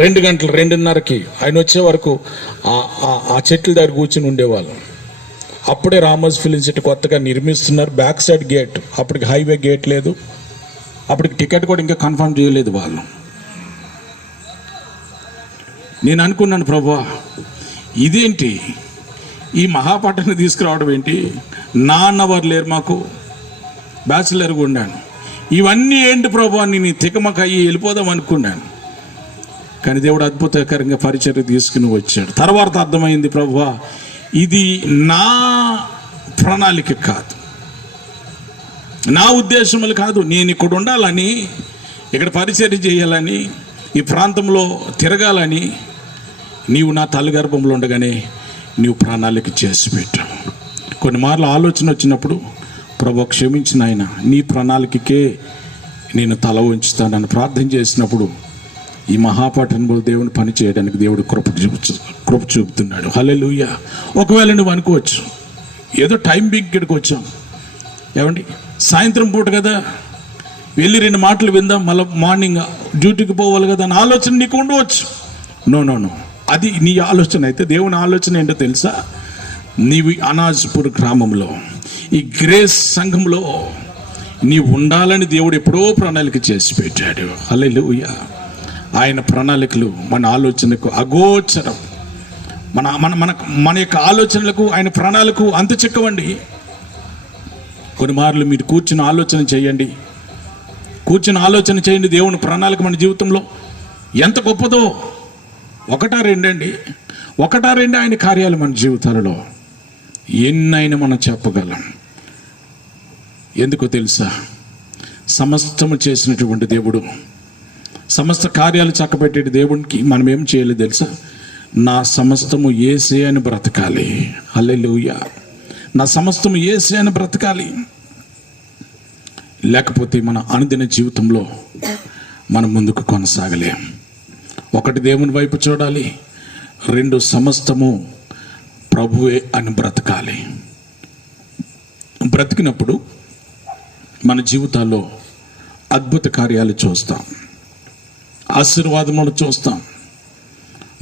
2 గంటలు 2:30కి ఆయన వచ్చే వరకు ఆ చెట్ల దగ్గర కూర్చుని ఉండేవాళ్ళం. అప్పుడే రామోజీ ఫిలిం సిటీ కొత్తగా నిర్మిస్తున్నారు, బ్యాక్ సైడ్ గేట్. అప్పటికి హైవే గేట్ లేదు, అప్పటికి టికెట్ కూడా ఇంకా కన్ఫర్మ్ చేయలేదు వాళ్ళు. నేను అనుకున్నాను, ప్రభువా ఇదేంటి, ఈ మహాపట్టణాన్ని తీసుకురావడం ఏంటి? నాన్నవారు లేరు, మాకు బ్యాచిలర్గా ఉన్నాను. ఇవన్నీ ఏంటి ప్రభువా, నేను తికమక అయ్యి వెళ్ళిపోదాం అనుకున్నాను. కానీ దేవుడు అద్భుతకరంగా పరిచర్య తీసుకుని వచ్చాడు. తర్వాత అర్థమైంది, ప్రభువా ఇది నా ప్రణాళిక కాదు, నా ఉద్దేశములు కాదు. నేను ఇక్కడ ఉండాలని, ఇక్కడ పరిచర్య చేయాలని, ఈ ప్రాంతంలో తిరగాలని నీవు నా తల్లిగర్భంలో ఉండగానే నీవు ప్రణాళిక చేసి పెట్టావు. కొన్ని మార్లు ఆలోచన వచ్చినప్పుడు, ప్రభు క్షమించిన ఆయన, నీ ప్రణాళికకే నేను తల ఉంచుతానని ప్రార్థన చేసినప్పుడు ఈ మహాపట్టణంలో దేవుని పని చేయడానికి దేవుడు కృప చూపుతున్నాడు. హల్లెలూయా. ఒకవేళ నువ్వు అనుకోవచ్చు, ఏదో టైం బిగ్ ఇక్కడికి వచ్చాం, ఏమండి సాయంత్రం పూట కదా, వెళ్ళి 2 మాటలు విందాం, మళ్ళీ మార్నింగ్ డ్యూటీకి పోవాలి కదా అని ఆలోచన నీకు ఉండవచ్చు. నో, అది నీ ఆలోచన అయితే దేవుని ఆలోచన ఏంటో తెలుసా? నీవు అనాజ్పూర్ గ్రామంలో ఈ గ్రేస్ సంఘంలో నీవు ఉండాలని దేవుడు ఎప్పుడో ప్రణాళిక చేసి పెట్టాడు. హల్లెలూయా. ఆయన ప్రణాళికలు మన ఆలోచనకు అగోచరం. మన యొక్క ఆలోచనలకు ఆయన ప్రణాళిక అంత చిక్కవండి. కొన్ని మార్లు మీరు కూర్చుని ఆలోచన చేయండి, దేవుని ప్రణాళిక మన జీవితంలో ఎంత గొప్పదో. 1-2 అండి, 1-2 ఆయన కార్యాలు మన జీవితాలలో ఎన్నైనా మనం చెప్పగలం. ఎందుకో తెలుసా? సమస్తము చేసినటువంటి దేవుడు, సమస్త కార్యాలు చక్కబెట్టే దేవునికి మనం ఏం చేయలేదు తెలుసా? నా సమస్తము యేసే అని బ్రతకాలి. హల్లెలూయా. నా సమస్తము యేసే అని బ్రతకాలి. లేకపోతే మన అనుదిన జీవితంలో మనం ముందుకు కొనసాగలేం. 1 దేవుని వైపు చూడాలి, 2 సమస్తము ప్రభువే అని బ్రతకాలి. బ్రతికినప్పుడు మన జీవితాల్లో అద్భుత కార్యాలు చూస్తాం, ఆశీర్వాదములు చూస్తాం,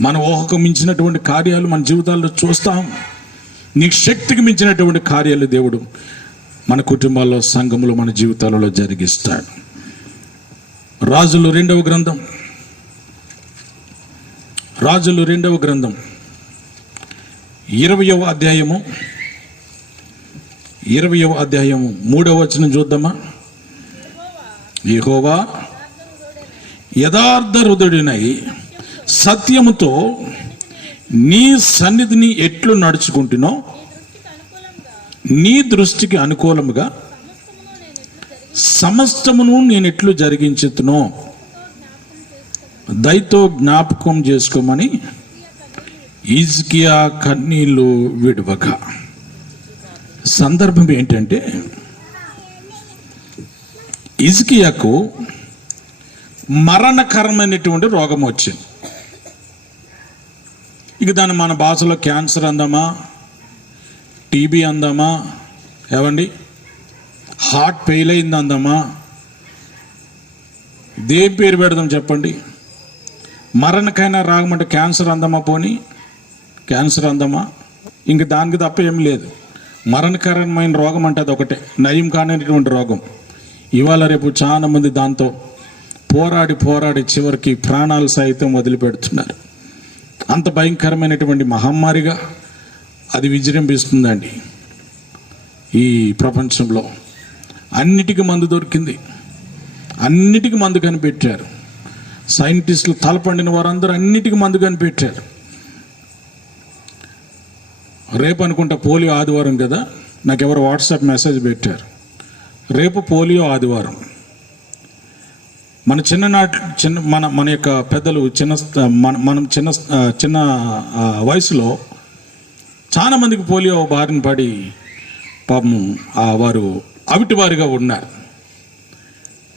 మన ఊహకు మించినటువంటి కార్యాలు మన జీవితాల్లో చూస్తాం. నీ శక్తికి మించినటువంటి కార్యాలు దేవుడు మన కుటుంబాల్లో, సంఘములో, మన జీవితాలలో జరిగిస్తాడు. రాజులు 2వ గ్రంథం 20వ అధ్యాయము 3వ వచనం చూద్దామా? యెహోవా యథార్థ హృదయుడై సత్యముతో నీ సన్నిధిని ఎట్లు నడుచుకుంటునో, నీ దృష్టికి అనుకూలముగా సమస్తమును నేను ఎట్లు జరిగించుతునో దయతో జ్ఞాపకం చేసుకోమని హిజ్కియా కన్నీళ్లు విడవగా. సందర్భం ఏంటంటే, హిజ్కియాకు మరణకరమైనటువంటి రోగం వచ్చింది. ఇక దాన్ని మన భాషలో క్యాన్సర్ అందామా, టీబీ అందామా, ఏమండి హార్ట్ ఫెయిల్ అయింది అందామా, దేని పేరు పెడదాం చెప్పండి? మరణకైనా రాగమంటే క్యాన్సర్ అందామా? పోనీ క్యాన్సర్ అందమా, ఇంక దానికి తప్ప ఏం లేదు. మరణకరమైన రోగం అంటే అది ఒకటే, నయం కానటువంటి రోగం. ఇవాళ రేపు చాలా మంది దాంతో పోరాడి చివరికి ప్రాణాలు సైతం వదిలిపెడుతున్నారు. అంత భయంకరమైనటువంటి మహమ్మారిగా అది విజృంభిస్తుందండి ఈ ప్రపంచంలో. అన్నిటికీ మందు దొరికింది, అన్నిటికీ మందు కనిపెట్టారు. సైంటిస్టులు తలపండిన వారందరూ అన్నిటికీ మందు కనిపెట్టారు. రేపు అనుకుంటా పోలియో ఆదివారం కదా, నాకు ఎవరు వాట్సాప్ మెసేజ్ పెట్టారు, రేపు పోలియో ఆదివారం. మన మన యొక్క పెద్దలు మనం చిన్న వయసులో చాలామందికి పోలియో బారిన పడి పాపం వారు అవిటివారిగా ఉన్నారు.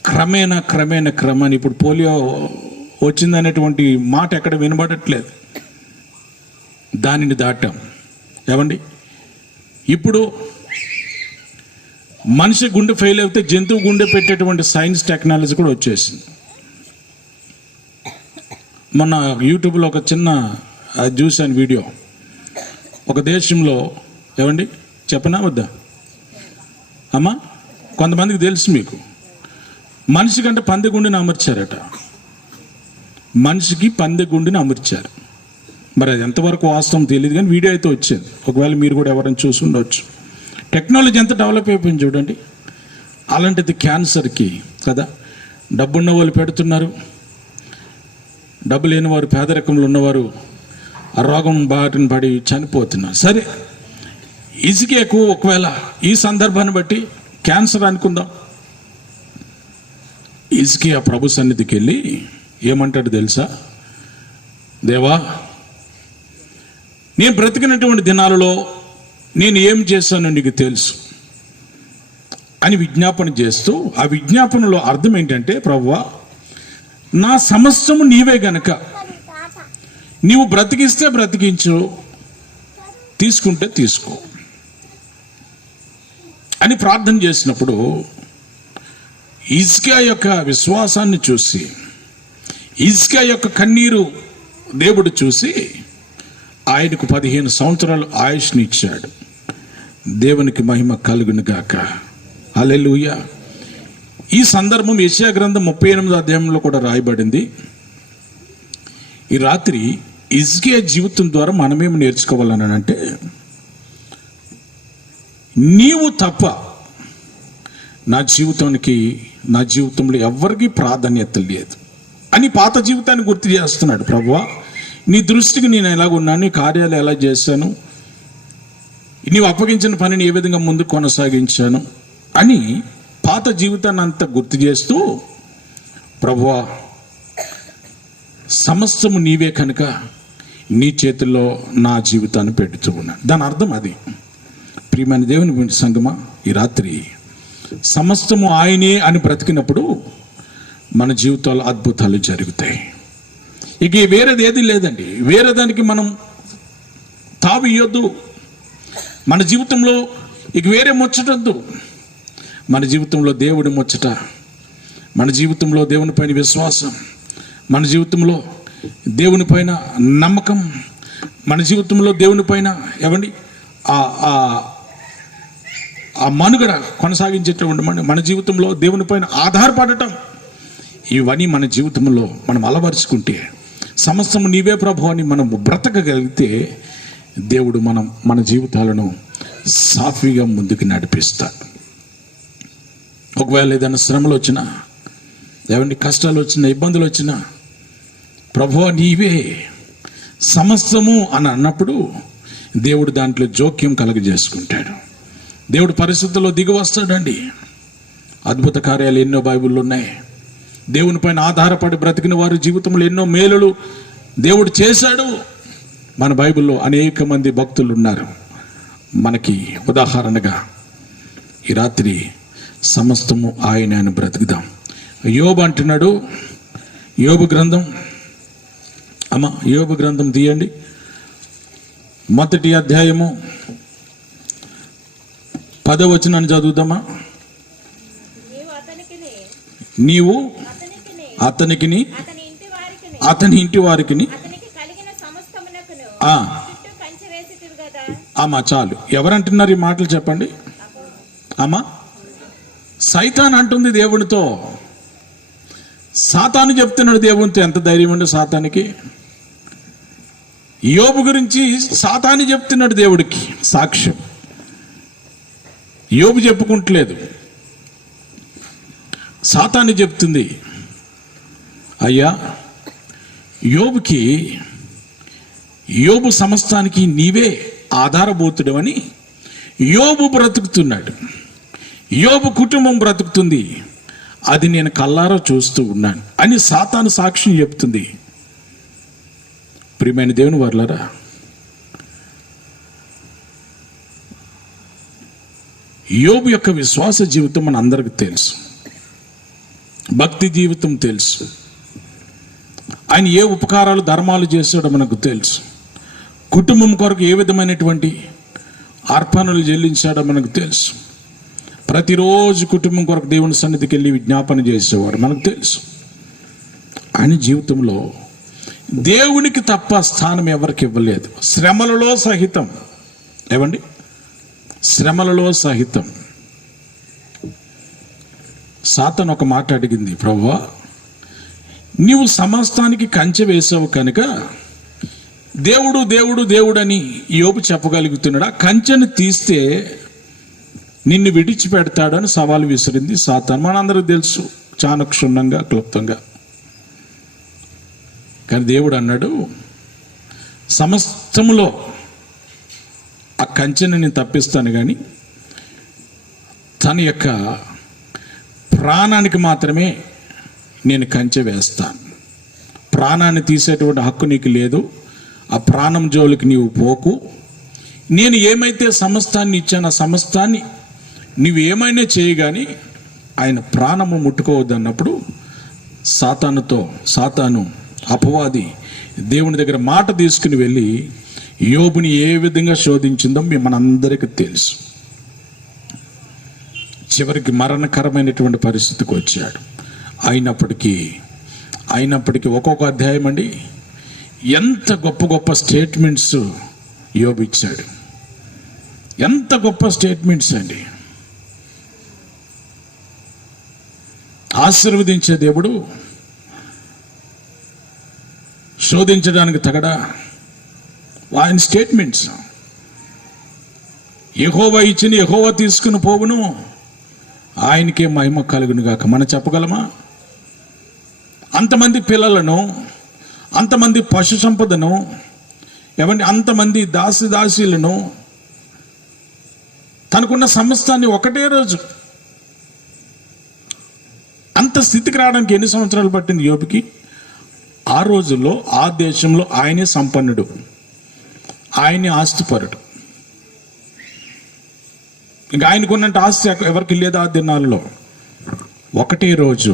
క్రమేణా ఇప్పుడు పోలియో వచ్చిందనేటువంటి మాట ఎక్కడ వినబడట్లేదు. దానిని దాటాం ఏమండి. ఇప్పుడు మనిషి గుండె ఫెయిల్ అయితే జంతువు గుండె పెట్టేటువంటి సైన్స్ టెక్నాలజీ కూడా వచ్చేసింది. మొన్న యూట్యూబ్లో ఒక చిన్న చూశాను వీడియో. ఒక దేశంలో ఏమండి చెప్పనా వద్దా అమ్మా, కొంతమందికి తెలుసు మీకు, మనిషి కంటే పందె గుండెని అమర్చారట. మనిషికి పందె గుండెని అమర్చారు. మరి అది ఎంతవరకు వాస్తవం తెలియదు, కానీ వీడియో అయితే వచ్చింది. ఒకవేళ మీరు కూడా ఎవరైనా చూసి ఉండవచ్చు. టెక్నాలజీ ఎంత డెవలప్ అయిపోయింది చూడండి. అలాంటిది క్యాన్సర్కి కదా, డబ్బున్న వాళ్ళు పెడుతున్నారు, డబ్బు లేని వారు, పేదరికంలో ఉన్నవారు ఆ రోగం బారిన పడి చనిపోతున్నారు. సరే, ఇసుకేకు ఒకవేళ ఈ సందర్భాన్ని బట్టి క్యాన్సర్ అనుకుందాం. ఇసుకే ఆ ప్రభు సన్నిధికి వెళ్ళి ఏమంటాడు తెలుసా? దేవా, నేను బ్రతికినటువంటి దినాలలో నేను ఏం చేశానో నీకు తెలుసు అని విజ్ఞాపన చేస్తూ, ఆ విజ్ఞాపనలో అర్థం ఏంటంటే, ప్రభువా నా సమస్తము నీవే గనక నీవు బ్రతికిస్తే బ్రతికించు, తీసుకుంటే తీసుకో అని ప్రార్థన చేసినప్పుడు హిజ్కియా యొక్క విశ్వాసాన్ని చూసి, హిజ్కియా యొక్క కన్నీరు దేవుడు చూసి ఆయనకు 15 సంవత్సరాలు ఆయుష్ని ఇచ్చాడు. దేవునికి మహిమ కలుగును గాక. హల్లెలూయా. ఈ సందర్భం యెషయా గ్రంథం 38వ అధ్యాయంలో కూడా రాయబడింది. ఈ రాత్రి హిజ్కియా జీవితం ద్వారా మనమేమి నేర్చుకోవాలని అంటే, నీవు తప్ప నా జీవితంలో ఎవరికి ప్రాధాన్యత లేదు అని పాత జీవితాన్ని గుర్తు చేస్తున్నాడు. ప్రభువా, నీ దృష్టికి నేను ఎలాగున్నాను, నీ కార్యాలు ఎలా చేశాను, నీవు అప్పగించిన పనిని ఏ విధంగా ముందు కొనసాగించాను అని పాత జీవితాన్ని అంతా గుర్తు చేస్తూ, ప్రభువా సమస్తము నీవే కనుక నీ చేతుల్లో నా జీవితాన్ని పెడుతూ ఉన్నాను. దాని అర్థం అది. ప్రియమైన దేవుని సంగమా, ఈ రాత్రి సమస్తము ఆయనే అని బ్రతికినప్పుడు మన జీవితాల్లో అద్భుతాలు జరుగుతాయి. ఇక వేరేది ఏది లేదండి. వేరే దానికి మనం తావి ఇవ్వద్దు. మన జీవితంలో ఇక వేరే ముచ్చటొద్దు. మన జీవితంలో దేవుడి ముచ్చట, మన జీవితంలో దేవుని పైన విశ్వాసం, మన జీవితంలో దేవుని పైన నమ్మకం, మన జీవితంలో దేవుని పైన ఏమండి ఆ మనుగడ కొనసాగించేటువంటి మన జీవితంలో దేవుని పైన ఆధారపడటం, ఇవన్నీ మన జీవితంలో మనం అలవరుచుకుంటే, సమస్తము నీవే ప్రభు అని మనం బ్రతకగలిగితే, దేవుడు మన జీవితాలను సాఫీగా ముందుకు నడిపిస్తాడు. ఒకవేళ ఏదైనా శ్రమలు వచ్చినా, ఏమండి కష్టాలు వచ్చినా, ఇబ్బందులు వచ్చినా, ప్రభువా నీవే సమస్తము అని అన్నప్పుడు దేవుడు దాంట్లో జోక్యం కలుగజేసుకుంటాడు. దేవుడు పరిస్థితుల్లో దిగి వస్తాడండి. అద్భుత కార్యాలు ఎన్నో బైబిల్లో ఉన్నాయి. దేవుని పైన ఆధారపడి బ్రతికిన వారి జీవితంలో ఎన్నో మేలులు దేవుడు చేశాడు. మన బైబిల్లో అనేక మంది భక్తులు ఉన్నారు. మనకి ఉదాహరణగా ఈ రాత్రి సమస్తము ఆయన అని బ్రతుకుదాం. యోబు అంటున్నాడు, యోబు గ్రంథం యోబు గ్రంథం తీయండి, 1వ అధ్యాయము 10వ వచనాన్ని చదువుదామా. నీవు అతనికిని అతని ఇంటి వారికిని అమ్మా చాలు. ఎవరంటున్నారు ఈ మాటలు చెప్పండి అమ్మా? సైతాన్ అంటుంది దేవునితో. సాతాను చెప్తున్నాడు దేవునితో. ఎంత ధైర్యం అండి సాతానికి? యోబు గురించి సాతాను చెప్తున్నాడు దేవుడికి సాక్ష్యం. యోబు చెప్పుకుంటలేదు, సాతాను చెప్తుంది. అయ్యా, యోబు సమస్తానికి నీవే ఆధారభూతుడవని యోబు బ్రతుకుతున్నాడు. యోబు కుటుంబం బ్రతుకుతుంది, అది నేను కల్లారా చూస్తూ ఉన్నాను అని సాతాను సాక్ష్యం చెప్తుంది. ప్రియమైన దేవుని వర్లారా, యోబు యొక్క విశ్వాస జీవితం మన అందరికీ తెలుసు, భక్తి జీవితం తెలుసు, ఆయన ఏ ఉపకారాలు ధర్మాలు చేశాడో మనకు తెలుసు, కుటుంబం కొరకు ఏ విధమైనటువంటి అర్పణలు చెల్లించాడో మనకు తెలుసు, ప్రతిరోజు కుటుంబం కొరకు దేవుని సన్నిధికి వెళ్ళి విజ్ఞాపన చేసేవారు మనకు తెలుసు. ఆయన జీవితంలో దేవునికి తప్ప స్థానం ఎవరికి ఇవ్వలేదు. శ్రమలలో సహితం, ఏమండి, శ్రమలలో సహితం సాతాను ఒక మాట అడిగింది, ప్రభువా నీవు సమస్తానికి కంచె వేసావు కనుక దేవుడు దేవుడు దేవుడు అని యోబు చెప్పగలుగుతున్నాడా? కంచెను తీస్తే నిన్ను విడిచిపెడతాడని సవాలు విసిరింది సాతాను. మనందరికి తెలుసు, చాణక్షుణ్ణంగా క్లుప్తంగా. కానీ దేవుడు అన్నాడు, సమస్తములో ఆ కంచెను నేను తప్పిస్తాను, కానీ తన యొక్క ప్రాణానికి మాత్రమే నేను కంచె వేస్తాను. ప్రాణాన్ని తీసేటువంటి హక్కు నీకు లేదు, ఆ ప్రాణం జోలికి నీవు పోకు. నేను ఏమైతే సమస్తాన్ని ఇచ్చాను, ఆ సమస్తాన్ని నువ్వు ఏమైనా చేయగాని ఆయన ప్రాణము ముట్టుకోవద్దు అన్నప్పుడు సాతాను అపవాది దేవుని దగ్గర మాట తీసుకుని వెళ్ళి యోబుని ఏ విధంగా శోధించిందో మనందరికీ తెలుసు. చివరికి మరణకరమైనటువంటి పరిస్థితికి వచ్చాడు. అయినప్పటికీ ఒక్కొక్క అధ్యాయం అండి ఎంత గొప్ప గొప్ప స్టేట్మెంట్స్ యోబు ఇచ్చాడు. ఎంత గొప్ప స్టేట్మెంట్స్ అండి. ఆశీర్వదించే దేవుడు శోధించడానికి తగడా? ఆయన స్టేట్మెంట్స్, యెహోవా ఇచ్చిన యెహోవా తీసుకుని పోవును, ఆయనకే మహిమ కలుగును గాక. మనం చెప్పగలమా? అంతమంది పిల్లలను, అంతమంది పశు సంపదను, ఏమండి, అంతమంది దాసీలను, తనకున్న సమస్తాన్ని ఒకటే రోజు, అంత స్థితికి రావడానికి ఎన్ని సంవత్సరాలు పట్టింది యోబుకి? ఆ రోజుల్లో ఆ దేశంలో ఆయనే సంపన్నుడు, ఆయనే ఆస్తిపరుడు. ఇంకా ఆయనకున్నంత ఆస్తి ఎవరికి లేదు ఆ దినాల్లో. ఒకటే రోజు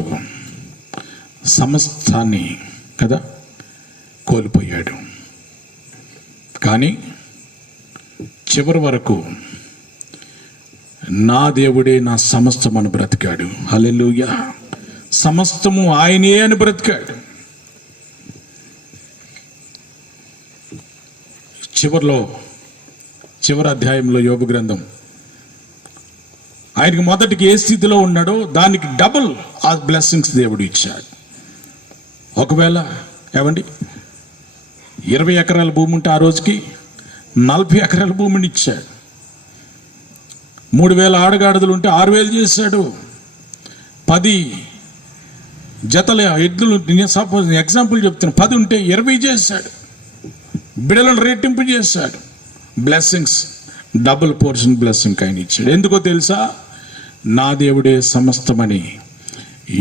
సమస్తాన్ని కదా కోల్పోయాడు. కానీ చివరి వరకు నా దేవుడే నా సమస్తం అని బ్రతికాడు. హల్లెలూయా. సమస్తము ఆయనే అని బ్రతికాడు. చివరి అధ్యాయంలో యోబు గ్రంథం ఆయనకి మొదటికి ఏ స్థితిలో ఉన్నాడో దానికి డబుల్ ఆ బ్లెస్సింగ్స్ దేవుడు ఇచ్చాడు. ఒకవేళ ఏమండి 20 ఎకరాల భూమి ఉంటే ఆ రోజుకి 40 ఎకరాల భూమిని ఇచ్చాడు. 3000 ఆడగాడుదలు ఉంటే 6000 చేశాడు. 10 జతల ఎద్దులు, సపోజ్ ఎగ్జాంపుల్ చెప్తున్నా, 10 ఉంటే 20 చేశాడు. బిడలను రెట్టింపు చేశాడు. బ్లెస్సింగ్స్, డబుల్ పోర్షన్ బ్లెస్సింగ్ ఆయన ఇచ్చాడు. ఎందుకో తెలుసా? నా దేవుడే సమస్తమని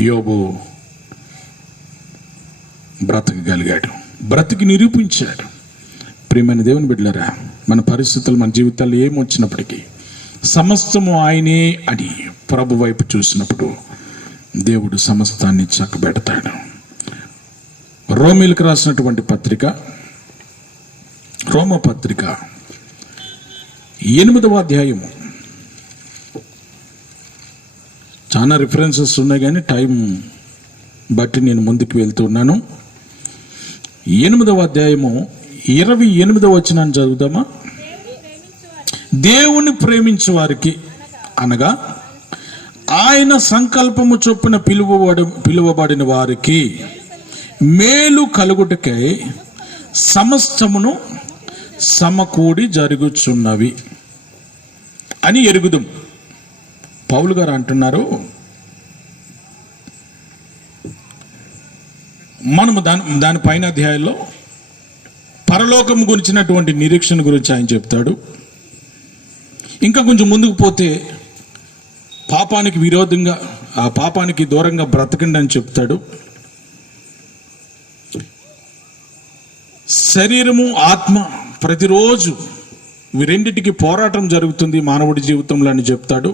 యోబు బ్రతకగలిగాడు, బ్రతికి నిరూపించాడు. ప్రియమైన దేవుని బిడ్డలారా, మన పరిస్థితులు, మన జీవితాల్లో ఏమొచ్చినప్పటికీ సమస్తము ఆయనే అని ప్రభు వైపు చూసినప్పుడు దేవుడు సమస్తాన్ని చక్కబెడతాడు. రోమీలకు రాసినటువంటి పత్రిక, రోమపత్రిక 8వ అధ్యాయము. చాలా రిఫరెన్సెస్ ఉన్నాయి కానీ టైం బట్టి నేను ముందుకు వెళ్తున్నాను. 8వ అధ్యాయము 28వ వచనాన్ని చదువుదామా? దేవుని ప్రేమించే వారికి అనగా ఆయన సంకల్పము చొప్పున పిలువబడిన వారికి మేలు కలుగుటకై సమస్తమును సమకూడి జరుగుచున్నవి అని ఎరుగుదాం. పౌలు గారు అంటున్నారు, మనము దాని పైన అధ్యాయంలో పరలోకము గురించినటువంటి నిరీక్షణ గురించి ఆయన చెప్తాడు. ఇంకా కొంచెం ముందుకు పోతే పాపానికి విరోధంగా, ఆ పాపానికి దూరంగా బ్రతకండి అని చెప్తాడు. శరీరము ఆత్మ ప్రతిరోజు ఇవి రెండిటికి పోరాటం జరుగుతుంది మానవుడి జీవితంలో అని చెప్తాడు.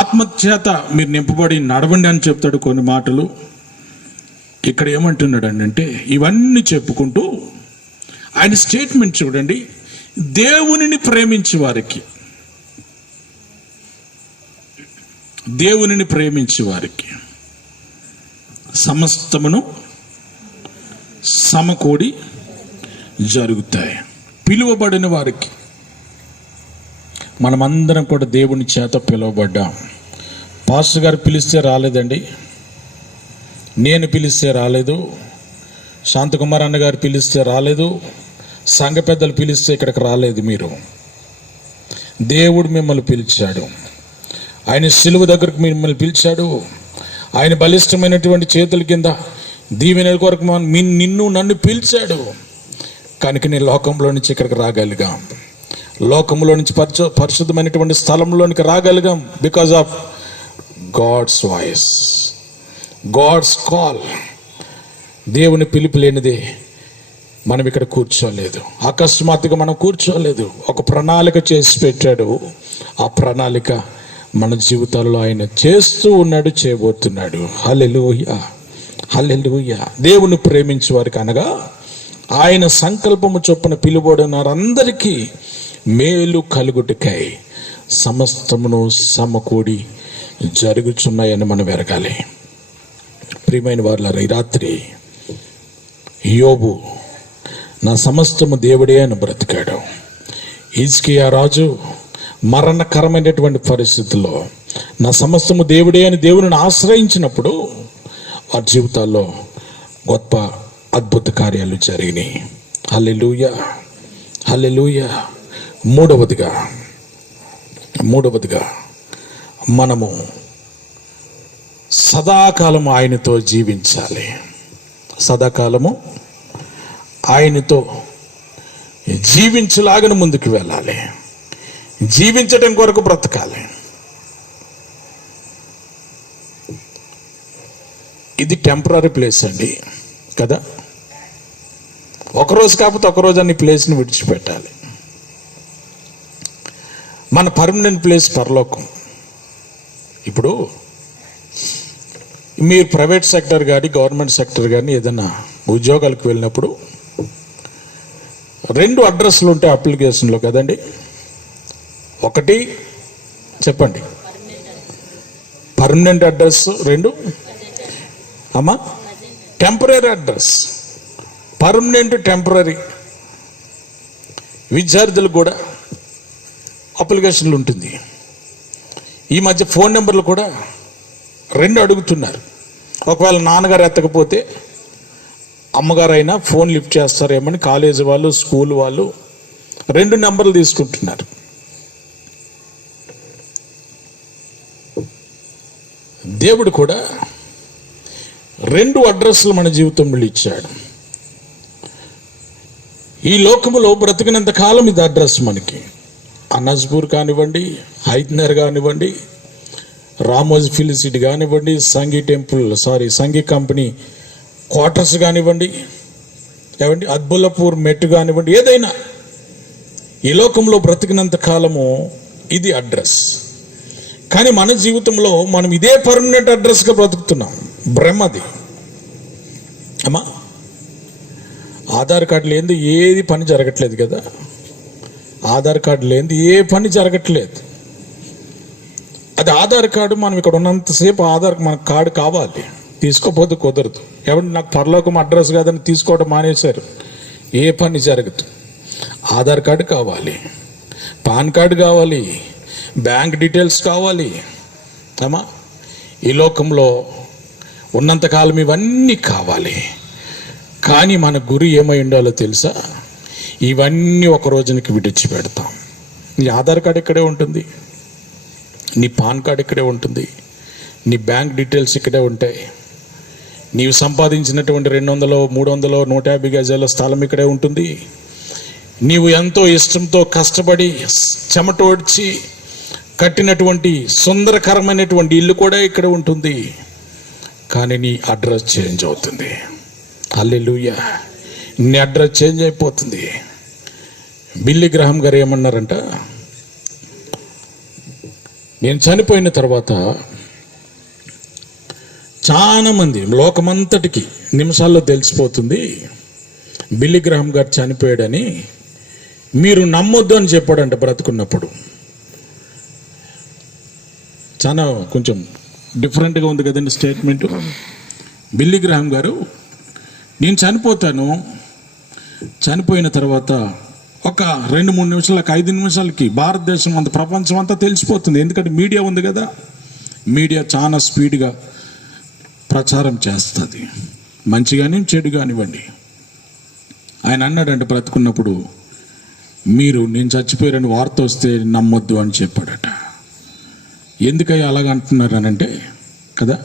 ఆత్మచేత మీరు నింపబడి నడవండి అని చెప్తాడు కొన్ని మాటలు. ఇక్కడ ఏమంటున్నాడు అంటే ఇవన్నీ చెప్పుకుంటూ ఆయన స్టేట్మెంట్ చూడండి, దేవునిని ప్రేమించే వారికి, దేవునిని ప్రేమించే వారికి సమస్తమును సమకూడి జరుగుతాయి. పిలువబడిన వారికి, మనమందరం కూడా దేవుని చేత పిలువబడ్డాం. పాస్టర్ గారు పిలిస్తే రాలేదండి, నేను పిలిస్తే రాలేదు, శాంతకుమార్ అన్న గారు పిలిస్తే రాలేదు, సంఘ పెద్దలు పిలిస్తే ఇక్కడికి రాలేదు. మీరు దేవుడు మిమ్మల్ని పిలిచాడు. ఆయన సిలువ దగ్గరకు మిమ్మల్ని పిలిచాడు. ఆయన బలిష్టమైనటువంటి చేతుల కింద దీవెన కొరకు నిన్ను నన్ను పిలిచాడు. కనుక నేను లోకంలో నుంచి ఇక్కడికి రాగలిగాం, లోకంలో నుంచి పరిశుద్ధమైనటువంటి స్థలంలోనికి రాగలిగాం. Because of God's voice, God's call. దేవుని పిలుపు లేనిదే మనం ఇక్కడ కూర్చోలేదు, అకస్మాత్తుగా మనం కూర్చోలేదు. ఒక ప్రణాళిక చేసి పెట్టాడు. ఆ ప్రణాళిక మన జీవితాల్లో ఆయన చేస్తూ ఉన్నాడు, చేయబోతున్నాడు. హల్లెలూయా, హల్లెలూయా. దేవుని ప్రేమించే వారికి అనగా ఆయన సంకల్పము చొప్పున పిలువబడిన వారందరికీ మేలు కలుగుటకై సమస్తమును సమకూడి జరుగుచున్నాయని మనం ఎరగాలి. ప్రియమైన వారులారా, ఈ రాత్రి యోబు నా సమస్తము దేవుడే అని బ్రతికాడు. హిజ్కియా రాజు మరణకరమైనటువంటి పరిస్థితుల్లో నా సమస్తము దేవుడే అని దేవుని ఆశ్రయించినప్పుడు వారి జీవితాల్లో గొప్ప అద్భుత కార్యాలు జరిగినాయి. హల్లెలూయా, హల్లెలూయా. మూడవదిగా మనము సదాకాలము ఆయనతో జీవించాలి. సదాకాలము ఆయనతో జీవించలాగిన ముందుకు వెళ్ళాలి. జీవించడం కొరకు బ్రతకాలి. ఇది టెంపరీ ప్లేస్ అండి కదా. ఒకరోజు కాకపోతే ఒకరోజు అన్ని ప్లేస్ని విడిచిపెట్టాలి. మన పర్మనెంట్ ప్లేస్ పరలోకం. ఇప్పుడు మీరు ప్రైవేట్ సెక్టర్ కానీ గవర్నమెంట్ సెక్టర్ కానీ ఏదైనా ఉద్యోగాలకు వెళ్ళినప్పుడు 2 అడ్రస్లు ఉంటాయి అప్లికేషన్లో కదండి. ఒకటి చెప్పండి, పర్మనెంట్ అడ్రస్. 2 అమ్మా టెంపరీ అడ్రస్. Permanent, temporary. విద్యార్థులకు కూడా అప్లికేషన్లు ఉంటుంది. ఈ మధ్య ఫోన్ నెంబర్లు కూడా 2 అడుగుతున్నారు. ఒకవేళ నాన్నగారు ఎత్తకపోతే అమ్మగారు అయినా ఫోన్ లిఫ్ట్ చేస్తారేమని కాలేజీ వాళ్ళు, స్కూల్ వాళ్ళు 2 నెంబర్లు తీసుకుంటున్నారు. దేవుడు కూడా 2 అడ్రస్లు మన జీవితంలో ఇచ్చాడు. ఈ లోకములో బ్రతికినంత కాలం ఇది అడ్రస్ మనకి. అనాజ్పూర్ కానివ్వండి, హైద్నర్ కానివ్వండి, రామోజ్ ఫిలిసిటీ కానివ్వండి, సంఘీ కంపెనీ క్వార్టర్స్ కానివ్వండి, ఏమండి అద్బుల్లపూర్ మెట్టు కానివ్వండి, ఏదైనా ఈ లోకంలో బ్రతికినంత కాలము ఇది అడ్రస్. కానీ మన జీవితంలో మనం ఇదే పర్మనెంట్ అడ్రస్గా బ్రతుకుతున్నాం. బ్రహ్మది అమ్మా. ఆధార్ కార్డు లేనిది ఏది పని జరగట్లేదు కదా. ఆధార్ కార్డు లేనిది ఏ పని జరగట్లేదు. అది ఆధార్ కార్డు. మనం ఇక్కడ ఉన్నంతసేపు మనకు కార్డు కావాలి, తీసుకోపోతే కుదరదు. ఎవరు నాకు పరలోకం అడ్రస్ కాదని తీసుకోవడం మానేశారు, ఏ పని జరగదు. ఆధార్ కార్డు కావాలి, పాన్ కార్డు కావాలి, బ్యాంక్ డీటెయిల్స్ కావాలి. అమ్మా, ఈ లోకంలో ఉన్నంతకాలం ఇవన్నీ కావాలి. కానీ మన గురి ఏమై ఉండాలో తెలుసా? ఇవన్నీ ఒక రోజునికి విడిచిపెడతాం. నీ ఆధార్ కార్డు ఇక్కడే ఉంటుంది, నీ పాన్ కార్డు ఇక్కడే ఉంటుంది, నీ బ్యాంక్ డీటెయిల్స్ ఇక్కడే ఉంటాయి, నీవు సంపాదించినటువంటి 200, 300, 150 గజాల స్థలం ఇక్కడే ఉంటుంది, నీవు ఎంతో ఇష్టంతో కష్టపడి చెమటోడ్చి కట్టినటువంటి సుందరకరమైనటువంటి ఇల్లు కూడా ఇక్కడ ఉంటుంది. కానీ నీ అడ్రస్ చేంజ్ అవుతుంది. హల్లెలూయా. నీ అడ్రస్ చేంజ్ అయిపోతుంది. బిల్లీ గ్రహాం గారు ఏమన్నారంట, నేను చనిపోయిన తర్వాత చాలా మంది లోకమంతటికి నిమిషాల్లో తెలిసిపోతుంది బిల్లీ గ్రహాం గారు చనిపోయాడని, మీరు నమ్మొద్దు అని చెప్పాడంట బ్రతుకున్నప్పుడు. చాలా కొంచెం డిఫరెంట్గా ఉంది కదండి స్టేట్మెంట్. బిల్లీ గ్రహాం గారు, నేను చనిపోతాను, చనిపోయిన తర్వాత ఒక 2-3 నిమిషాలకి 5 నిమిషాలకి భారతదేశం అంత ప్రపంచం అంతా తెలిసిపోతుంది. ఎందుకంటే మీడియా ఉంది కదా, మీడియా చాలా స్పీడ్గా ప్రచారం చేస్తుంది, మంచి కానీ చెడు కానివ్వండి. ఆయన అన్నాడంటే బ్రతుకున్నప్పుడు, మీరు నేను చచ్చిపోయారని వార్త వస్తే నమ్మొద్దు అని చెప్పాడట. ఎందుకయ్యా అలాగ అంటున్నారు అని అంటే కదా,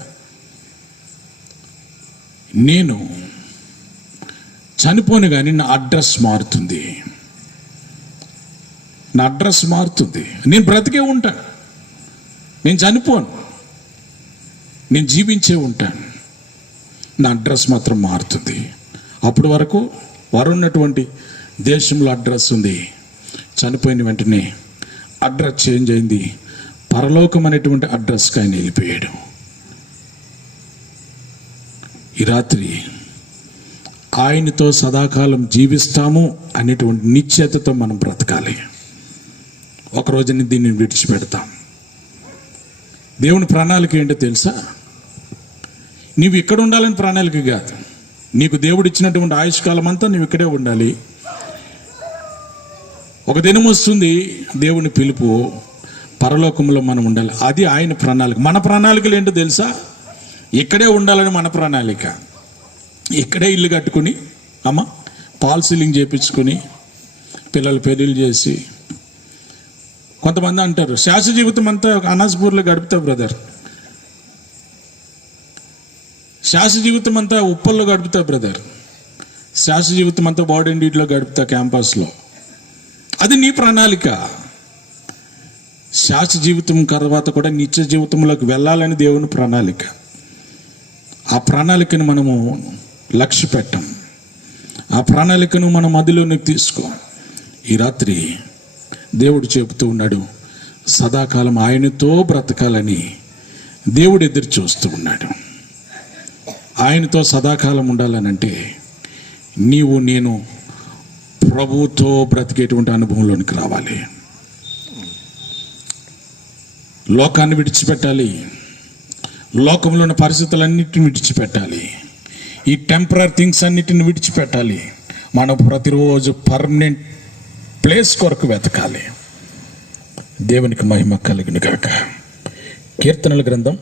నేను చనిపోను కానీ నా అడ్రస్ మారుతుంది, నా అడ్రస్ మారుతుంది. నేను బ్రతికే ఉంటాను, నేను చనిపోను, నేను జీవించే ఉంటాను, నా అడ్రస్ మాత్రం మారుతుంది. అప్పటి వరకు వారు ఉన్నటువంటి దేశంలో అడ్రస్ ఉంది, చనిపోయిన వెంటనే అడ్రస్ చేంజ్ అయింది, పరలోకం అనేటువంటి అడ్రస్కి ఆయన వెళ్ళిపోయాడు. ఈ రాత్రి ఆయనతో సదాకాలం జీవిస్తాము అనేటువంటి నిశ్చయతతో మనం బ్రతకాలి. ఒకరోజుని దీన్ని విడిచిపెడతాం. దేవుని ప్రణాళిక ఏంటో తెలుసా? నీవు ఇక్కడ ఉండాలని ప్రణాళిక కాదు. నీకు దేవుడు ఇచ్చినటువంటి ఆయుష్కాలం అంతా నువ్వు ఇక్కడే ఉండాలి. ఒక దినం వస్తుంది, దేవుని పిలుపు, పరలోకంలో మనం ఉండాలి. అది ఆయన ప్రణాళిక. మన ప్రణాళికలు ఏంటో తెలుసా? ఇక్కడే ఉండాలని మన ప్రణాళిక. ఇక్కడే ఇల్లు కట్టుకుని, అమ్మ పాల్ సీలింగ్ చేయించుకుని, పిల్లలు పెళ్ళిళ్ళు చేసి, కొంతమంది అంటారు శాశ్వత జీవితం అంతా అనాజ్పూర్లో గడుపుతా బ్రదర్, శాశ్వత జీవితం అంతా ఉప్పల్లో గడుపుతా బ్రదర్, శాశ్వత జీవితం అంతా బాడీలో గడుపుతా క్యాంపస్లో. అది నీ ప్రణాళిక. శాశ్వత జీవితం తర్వాత కూడా నిత్య జీవితంలోకి వెళ్ళాలని దేవుని ప్రణాళిక. ఆ ప్రణాళికను మనము లక్ష్య పెట్టం, ఆ ప్రణాళికను మన మదిలోనికి తీసుకో. ఈ రాత్రి దేవుడు చెబుతూ ఉన్నాడు, సదాకాలం ఆయనతో బ్రతకాలని దేవుడు ఎదురు చూస్తూ ఉన్నాడు. ఆయనతో సదాకాలం ఉండాలనంటే నీవు నేను ప్రభువుతో బ్రతికేటువంటి అనుభవంలోనికి రావాలి. లోకాన్ని విడిచిపెట్టాలి, లోకంలో ఉన్న పరిస్థితులన్నిటిని విడిచిపెట్టాలి, ఈ టెంపరరీ థింగ్స్ అన్నిటిని విడిచిపెట్టాలి. మనం ప్రతిరోజు పర్మనెంట్ ప్లేస్ కొరకు వెతకాలి. దేవునికి మహిమ కలుగును గాక. కీర్తనల గ్రంథం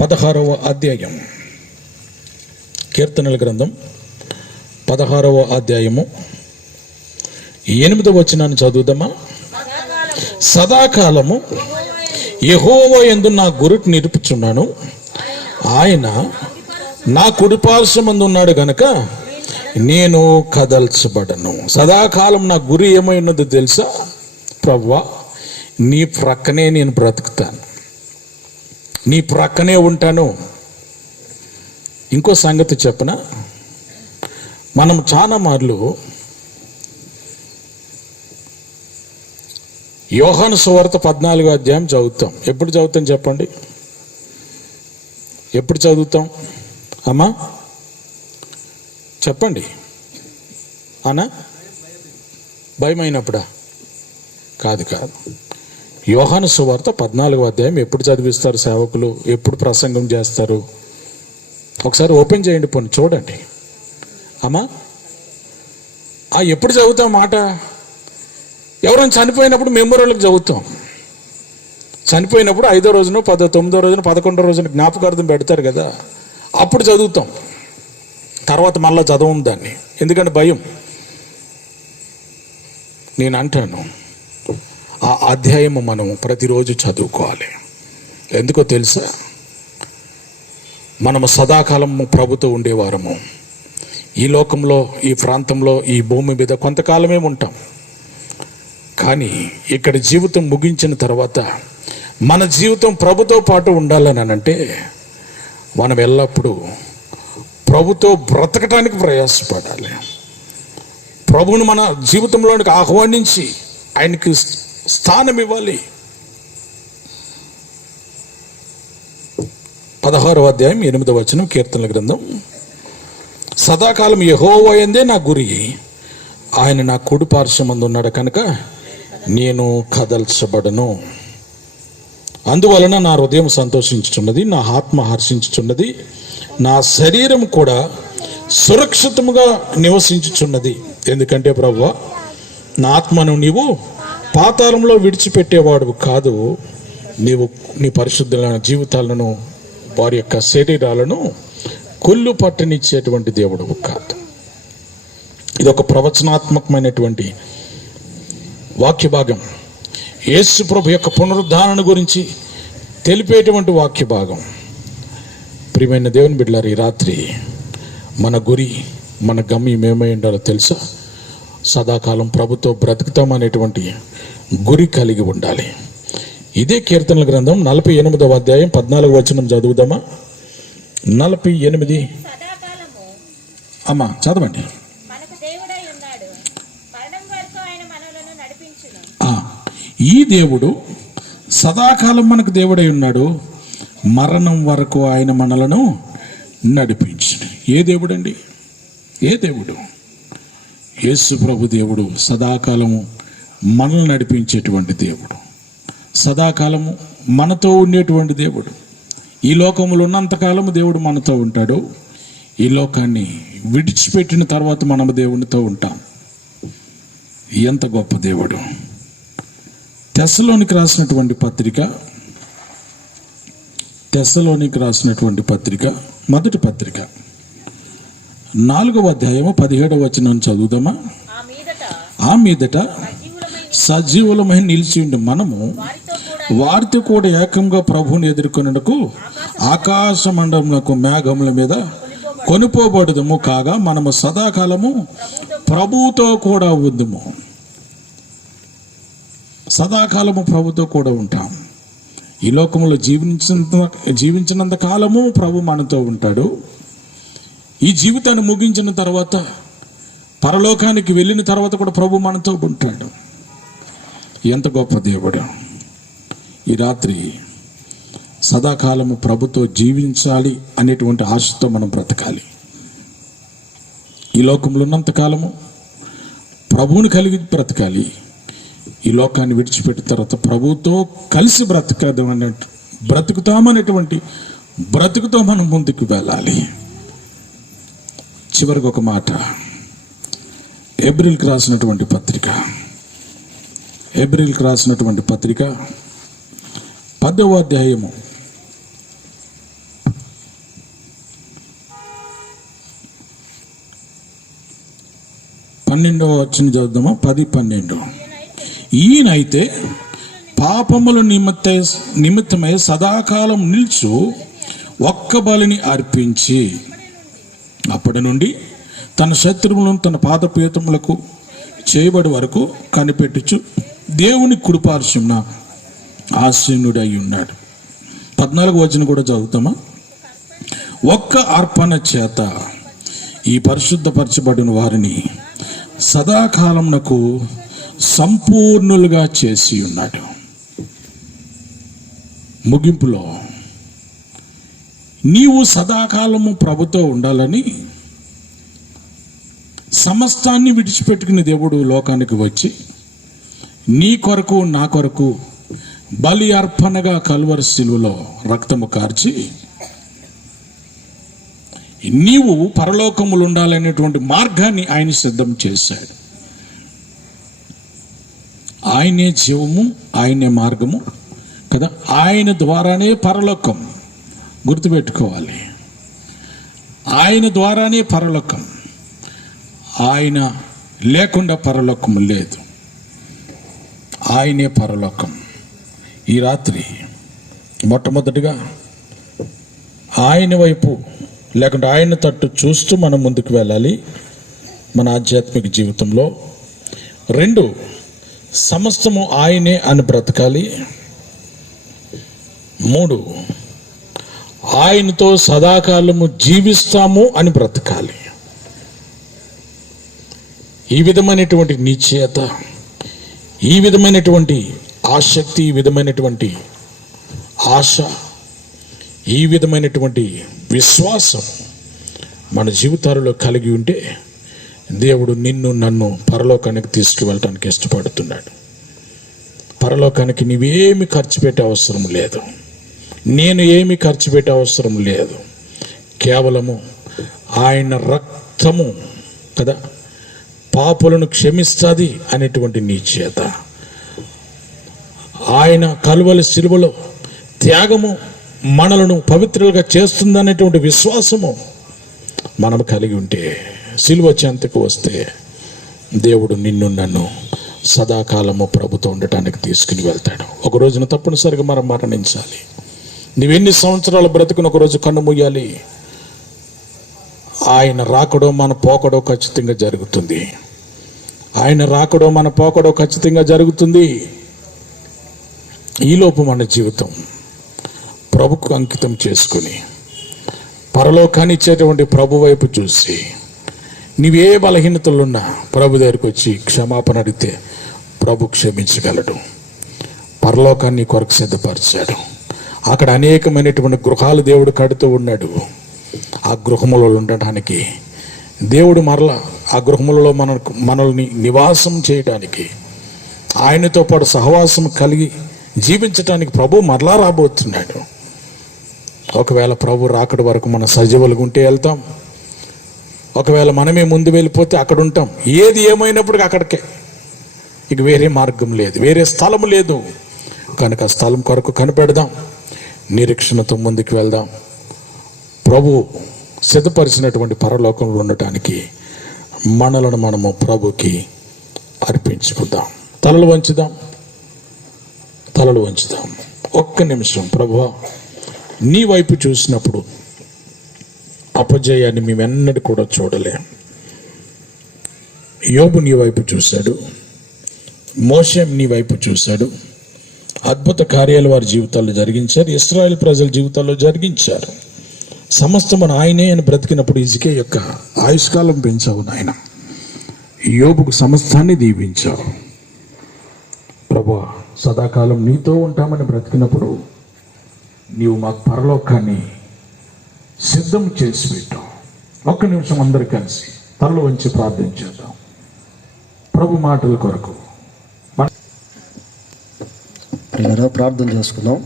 16వ అధ్యాయం, కీర్తనల గ్రంథం 16వ అధ్యాయము 8వ వచనాన్ని చదువుదామా? సదాకాలము యెహోవా యందు నా గురుటు నిలుపుచున్నాను, ఆయన నా కుడిపార్శ్వమందు ఉన్నాడు గనక నేను కదల్చబడను. సదాకాలం నా గురి ఏమై ఉన్నదో తెలుసా? ప్రభువా, నీ ప్రక్కనే నేను బ్రతుకుతాను, నీ ప్రక్కనే ఉంటాను. ఇంకో సంగతి చెప్పనా? మనం చాలా మార్లు యోహాను సువార్త 14వ అధ్యాయం చదువుతాం. ఎప్పుడు చదువుతాం చెప్పండి? ఎప్పుడు చదువుతాం అమ్మా? చెప్పండి అనా? భయమైనప్పుడా? కాదు కాదు. యోహాను సువార్త 14వ అధ్యాయం ఎప్పుడు చదివిస్తారు సేవకులు? ఎప్పుడు ప్రసంగం చేస్తారు? ఒకసారి ఓపెన్ చేయండి, పోనీ చూడండి అమ్మా. ఎప్పుడు చదువుతాం మాట? ఎవరైనా చనిపోయినప్పుడు మెమోరియల్కి చదువుతాం. చనిపోయినప్పుడు 5వ రోజున 9వ రోజున 11వ రోజున జ్ఞాపకార్థం పెడతారు కదా, అప్పుడు చదువుతాం. తర్వాత మళ్ళీ చదవం దాన్ని, ఎందుకంటే భయం. నేను అంటాను, ఆ అధ్యాయము మనం ప్రతిరోజు చదువుకోవాలి. ఎందుకో తెలుసా? మనము సదాకాలము ప్రభుతో ఉండేవారము. ఈ లోకంలో, ఈ ప్రాంతంలో, ఈ భూమి మీద కొంతకాలమే ఉంటాం. కానీ ఇక్కడ జీవితం ముగించిన తర్వాత మన జీవితం ప్రభుతో పాటు ఉండాలని అంటే మనం ఎల్లప్పుడూ ప్రభుతో బ్రతకటానికి ప్రయాసపడాలి. ప్రభువును మన జీవితంలోనికి ఆహ్వానించి ఆయనకి స్థానం ఇవ్వాలి. 16వ అధ్యాయం 8వ వచనం కీర్తనల గ్రంథం. సదాకాలం యెహోవా యందే నా గురి, ఆయన నా కుడి పార్శ్వమందు ఉన్నాడు కనుక నేను కదల్చబడను. అందువలన నా హృదయం సంతోషించుచున్నది, నా ఆత్మ హర్షించుచున్నది, నా శరీరం కూడా సురక్షితముగా నివసించుచున్నది. ఎందుకంటే ప్రభువా, నా ఆత్మను నీవు పాతాళంలో విడిచిపెట్టేవాడు కాదు. నీవు నీ పరిశుద్ధులైన జీవితాలను, వారి యొక్క శరీరాలను కొల్లు పట్టనిచ్చేటువంటి దేవుడు కాదు. ఇది ఒక ప్రవచనాత్మకమైనటువంటి వాక్య భాగం. యేసు ప్రభు యొక్క పునరుద్ధారణ గురించి తెలిపేటువంటి వాక్య భాగం. ప్రియమైన దేవుని బిడ్డలారా, ఈ రాత్రి మన గురి, మన గమ్యం ఏమై ఉండాలో తెలుసా? సదాకాలం ప్రభుతో బ్రతుకుతామనేటువంటి గురి కలిగి ఉండాలి. ఇదే కీర్తనల గ్రంథం 48వ అధ్యాయం 14వ వచనం చదువుదామా? 48. అమ్మా చదవండి. ఈ దేవుడు సదాకాలం మనకు దేవుడై ఉన్నాడు, మరణం వరకు ఆయన మనలను నడిపించును. ఏ దేవుడు అండి? ఏ దేవుడు? యేసు ప్రభు దేవుడు సదాకాలము మనల్ని నడిపించేటువంటి దేవుడు, సదాకాలము మనతో ఉండేటువంటి దేవుడు. ఈ లోకంలో ఉన్నంతకాలము దేవుడు మనతో ఉంటాడు. ఈ లోకాన్ని విడిచిపెట్టిన తర్వాత మనము దేవునితో ఉంటాం. ఎంత గొప్ప దేవుడు! తెస్సలోనికి రాసినటువంటి పత్రిక, మొదటి పత్రిక 4వ అధ్యాయము 17వ వచనం చదువుదామా? ఆ మీదట సజీవులమై నిలిచి ఉండి మనము వారితో కూడా ఏకంగా ప్రభువుని ఎదుర్కొనుటకు ఆకాశ మండలమునకు మేఘముల మీద కొనుపోబడుదుము. కాగా మనము సదాకాలము ప్రభువుతో కూడా ఉందుము. సదాకాలము ప్రభుతో కూడా ఉంటాం. ఈ లోకంలో జీవించినంత కాలము ప్రభు మనతో ఉంటాడు. ఈ జీవితాన్ని ముగించిన తర్వాత, పరలోకానికి వెళ్ళిన తర్వాత కూడా ప్రభు మనతో ఉంటాడు. ఎంత గొప్ప దేవుడు! ఈ రాత్రి సదాకాలము ప్రభుతో జీవించాలి అనేటువంటి ఆశతో మనం బ్రతకాలి. ఈ లోకంలో ఉన్నంతకాలము ప్రభువుని కలిగి బ్రతకాలి. ఈ లోకాన్ని విడిచిపెట్టిన తర్వాత ప్రభువుతో కలిసి బ్రతుకుతామనేటువంటి బ్రతుకుతో మనం ముందుకు వెళ్ళాలి. చివరికి ఒక మాట, ఏబ్రిల్కి రాసినటువంటి పత్రిక 10వ అధ్యాయము 12వ వచనం చదువుదామా? 10-12. ఈయనైతే పాపముల నిమిత్తమై సదాకాలం నిల్చు ఒక్క బలిని అర్పించి అప్పటి నుండి తన శత్రువులను తన పాదపీఠములకు చేయబడి వరకు కనిపెట్టుచు దేవుని కుడిపార్శ్వమున ఆసీనుడై ఉన్నాడు. 14వ వచనం కూడా చదువుతామా? ఒక్క అర్పణ చేత ఈ పరిశుద్ధపరచబడిన వారిని సదాకాలమునకు సంపూర్ణులుగా చేసి ఉన్నాడు. ముగింపులో నీవు సదాకాలము ప్రభుతో ఉండాలని సమస్తాన్ని విడిచిపెట్టుకుని దేవుడు లోకానికి వచ్చి నీ కొరకు నా కొరకు బలి అర్పణగా కల్వరి శిలువలో రక్తము కార్చి నీవు పరలోకములు ఉండాలనేటువంటి మార్గాన్ని ఆయన సిద్ధం చేశాడు. ఆయనే జీవము, ఆయనే మార్గము కదా. ఆయన ద్వారానే పరలోకం, గుర్తుపెట్టుకోవాలి. ఆయన ద్వారానే పరలోకం. ఆయన లేకుండా పరలోకం లేదు. ఆయనే పరలోకం. ఈ రాత్రి మొట్టమొదటిగా ఆయన వైపు లేకుంటే ఆయన తట్టు చూస్తూ మనం ముందుకు వెళ్ళాలి మన ఆధ్యాత్మిక జీవితంలో. 2, సమస్తము ఆయనే అని బ్రతకాలి. 3, ఆయనతో సదాకాలము జీవిస్తాము అని బ్రతకాలి. ఈ విధమైనటువంటి నిశ్చయత, ఈ విధమైనటువంటి ఆసక్తి, ఈ విధమైనటువంటి ఆశ, ఈ విధమైనటువంటి విశ్వాసం మన జీవితాలలో కలిగి ఉంటే దేవుడు నిన్ను నన్ను పరలోకానికి తీసుకువెళ్ళటానికి ఇష్టపడుతున్నాడు. పరలోకానికి నీవేమి ఖర్చు పెట్టే అవసరం లేదు, నేను ఏమి ఖర్చు పెట్టే అవసరం లేదు. కేవలము ఆయన రక్తము కదా పాపులను క్షమిస్తుంది అనేటువంటి నిశ్చయత, ఆయన కలువలి శిలువలో త్యాగము మనలను పవిత్రులుగా చేస్తుందనేటువంటి విశ్వాసము మనం కలిగి ఉంటే, శిలువ చెంతకు వస్తే దేవుడు నిన్ను నన్ను సదాకాలము ప్రభుతో ఉండటానికి తీసుకుని వెళ్తాడు. ఒక రోజున తప్పనిసరిగా మనం మరణించాలి. నువ్వెన్ని సంవత్సరాలు బ్రతుకుని ఒకరోజు కన్ను మూయాలి. ఆయన రాకడో మన పోకడో ఖచ్చితంగా జరుగుతుంది. ఆయన రాకడో మన పోకడో ఖచ్చితంగా జరుగుతుంది. ఈలోపు మన జీవితం ప్రభుకు అంకితం చేసుకుని పరలోకాన్ని ఇచ్చేటువంటి ప్రభు వైపు చూసి నీవే బలహీనతలున్నా ప్రభు దగ్గరికి వచ్చి క్షమాపణ అడిగితే ప్రభు క్షమించగలడు. పరలోకాన్ని కొరకు సిద్ధపరిచాడు. అక్కడ అనేకమైనటువంటి గృహాలు దేవుడు కడుతూ ఉన్నాడు. ఆ గృహములలో ఉండడానికి దేవుడు మరలా ఆ గృహములలో మనల్ని నివాసం చేయడానికి, ఆయనతో పాటు సహవాసం కలిగి జీవించటానికి ప్రభు మరలా రాబోతున్నాడు. ఒకవేళ ప్రభు రాకడి వరకు మన సజీవులుగా ఉంటే వెళ్తాం, ఒకవేళ మనమే ముందు వెళ్ళిపోతే అక్కడ ఉంటాం. ఏది ఏమైనప్పటికీ అక్కడికే, ఇక వేరే మార్గం లేదు, వేరే స్థలం లేదు. కనుక స్థలం కొరకు కనిపెడదాం, నిరీక్షణతో ముందుకు వెళ్దాం. ప్రభు సిద్ధపరిచినటువంటి పరలోకంలో ఉండటానికి మనలను మనము ప్రభుకి అర్పించుకుందాం. తలలు వంచుదాం. ఒక్క నిమిషం. ప్రభువా, నీ వైపు చూసినప్పుడు అపజయాన్ని మేమెన్నడూ కూడా చూడలేం. యోబు నీ వైపు చూశాడు, మోషే నీ వైపు చూశాడు. అద్భుత కార్యాలు వారి జీవితాల్లో జరిగించారు, ఇశ్రాయేల్ ప్రజల జీవితాల్లో జరిగించారు. సమస్తమును ఆయనే అని బ్రతికినప్పుడు హిజ్కియా యొక్క ఆయుష్కాలం పెంచావు నాయన. యోబుకు సమస్తాన్ని దీవించావు. ప్రభువా, సదాకాలం నీతో ఉంటామని బ్రతికినప్పుడు నీవు మాకు పరలోకాన్ని సిద్ధం చేసి పెట్టావు. ఒక్క నిమిషం అందరు కలిసి తలలు వంచి ప్రార్థన చేద్దాం ప్రభు మాటల కొరకు. ప్రార్థన చేసుకుందాం.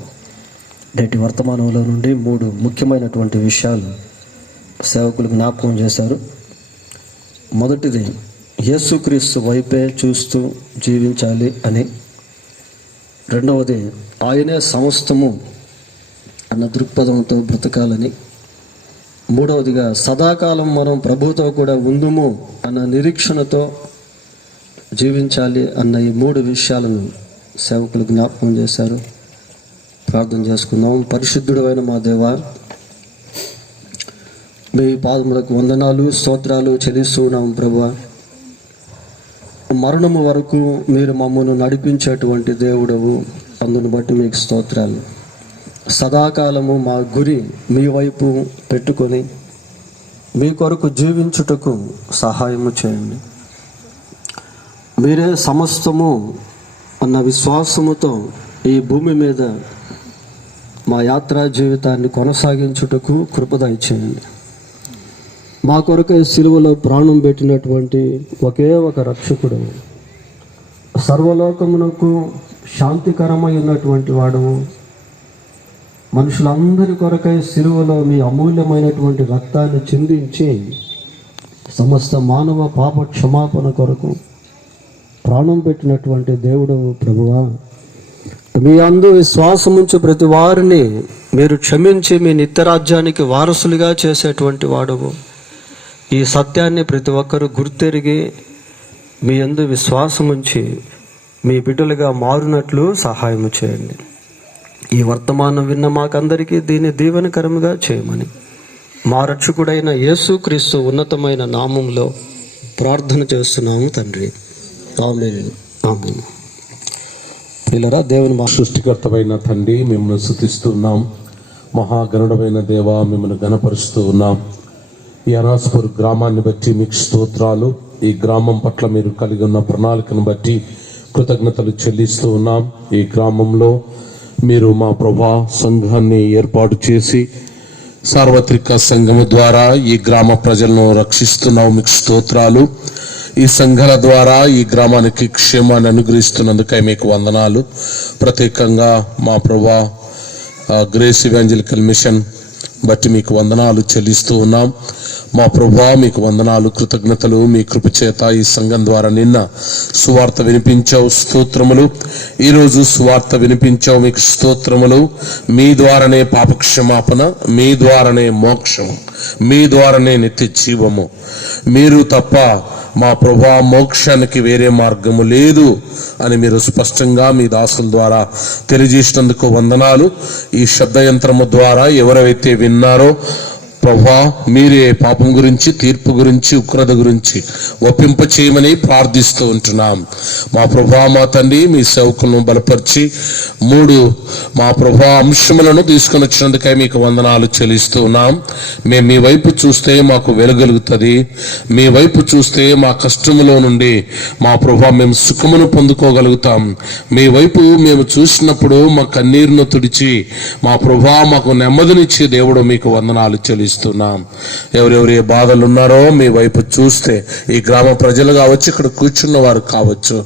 నేటి వర్తమానంలో నుండి 3 ముఖ్యమైనటువంటి విషయాలు సేవకులు జ్ఞాపకం చేశారు. మొదటిది, యేసుక్రీస్తు వైపే చూస్తూ జీవించాలి అని. రెండవది, ఆయనే సమస్తము అన్న దృక్పథంతో బ్రతకాలని. మూడవదిగా, సదాకాలం మనం ప్రభుతో కూడా ఉందుము అన్న నిరీక్షణతో జీవించాలి అన్న ఈ 3 విషయాలను సేవకులు జ్ఞాపకం చేశారు. ప్రార్థన చేసుకుందాం. పరిశుద్ధుడు అయిన మా దేవా, మీ పాదములకు వందనాలు, స్తోత్రాలు చెల్లిస్తున్నాం ప్రభువా. మరణము వరకు మీరు మమ్మల్ని నడిపించేటువంటి దేవుడవు, అందును బట్టి మీకు స్తోత్రాలు. సదాకాలము మా గురి మీ వైపు పెట్టుకొని మీ కొరకు జీవించుటకు సహాయము చేయండి. మీరే సమస్తము అన్న విశ్వాసముతో ఈ భూమి మీద మా యాత్రా జీవితాన్ని కొనసాగించుటకు కృప దయచేయండి. మా కొరకు సిలువలో ప్రాణం పెట్టినటువంటి ఒకే ఒక రక్షకుడు, సర్వలోకమునకు శాంతికరమై ఉన్నటువంటి వాడు, మనుషులందరి కొరకై సిలువలో మీ అమూల్యమైనటువంటి రక్తాన్ని చిందించి సమస్త మానవ పాప క్షమాపణ కొరకు ప్రాణం పెట్టినటువంటి దేవుడు ప్రభువా, మీ అందు విశ్వాసముంచి ప్రతి వారిని మీరు క్షమించి మీ నిత్యరాజ్యానికి వారసులుగా చేసేటువంటి వాడువు. ఈ సత్యాన్ని ప్రతి ఒక్కరూ గుర్తెరిగి మీ యందు విశ్వాసముంచి మీ బిడ్డలుగా మారునట్లు సహాయం చేయండి. ఈ వర్తమానం విన్న మాకందరికీ దీన్ని దీవెనకరముగా చేయమని మా రక్షకుడైన యేసుక్రీస్తు ఉన్నతమైన నామంలో ప్రార్థన చేస్తున్నాము తండ్రి. ఆమేన్. ఆమేన్. ప్రియులారా, దేవుని సృష్టికర్తమైన తండ్రి, మిమ్మల్ని స్తుతిస్తున్నాం. మహాగణుడమైన దేవ, మిమ్మల్ని గణపరుస్తూ ఉన్నాం. ఈ అనాస్పూర్ గ్రామాన్ని బట్టి మీకు స్తోత్రాలు. ఈ గ్రామం పట్ల మీరు కలిగి ఉన్న ప్రణాళికను బట్టి కృతజ్ఞతలు చెల్లిస్తూ ఉన్నాం. ఈ గ్రామంలో మీరు మా ప్రభా సంఘాన్ని ఏర్పాటు చేసి సార్వత్రిక సంఘము ద్వారా ఈ గ్రామ ప్రజలను రక్షిస్తున్నావు. మీకు స్తోత్రాలు. ఈ సంఘాల ద్వారా ఈ గ్రామానికి క్షేమాన్ని అనుగ్రహిస్తున్నందుకై మీకు వందనాలు. ప్రత్యేకంగా మా ప్రభా గ్రేస్ ఇవాంజలికల్ మిషన్ బట్టి మీకు వందనాలు చెల్లిస్తూ ఉన్నాం. మా ప్రభా మీకు వందనాలు, కృతజ్ఞతలు. మీ కృప చేత ఈ సంఘం ద్వారా నిన్న సువార్త వినిపించావు, స్తోత్రములు. ఈరోజు సువార్త వినిపించావు, మీకు స్తోత్రములు. మీ ద్వారానే పాపక్షమాపణ, మీ ద్వారానే మోక్షము, మీ ద్వారానే నిత్య జీవము. మీరు తప్ప మా ప్రభా మోక్షానికి వేరే మార్గము లేదు అని మీరు స్పష్టంగా మీ దాసుల ద్వారా తెలియజేసినందుకు వందనాలు. ఈ శబ్ద యంత్రము ద్వారా ఎవరైతే విన్నారో ప్రభా, మీరే పాపం గురించి, తీర్పు గురించి, ఉగ్రత గురించి ఒప్పింప చేయమని ప్రార్థిస్తూ ఉంటున్నాం. మా ప్రభా, మా తండ్రి, మీ సేవకులను బలపరిచి 3 మా ప్రభా అంశములను తీసుకుని వచ్చినందుకై మీకు వందనాలు చెల్లిస్తూ ఉన్నాం. మేము మీ వైపు చూస్తే మాకు వెలుగలుగుతుంది. మీ వైపు చూస్తే మా కష్టములో నుండి మా ప్రభా మేము సుఖమును పొందుకోగలుగుతాం. మీ వైపు మేము చూసినప్పుడు మా కన్నీరును తుడిచి మా ప్రభా మాకు నెమ్మదినిచ్చే దేవుడు మీకు వందనాలు చెల్లిస్తున్నాం. ఎవరెవరు ఏ బాధలు ఉన్నారో మీ వైపు చూస్తే ఈ గ్రామ ప్రజలు కావచ్చు, ఇక్కడ కూర్చున్న వారు కావచ్చు,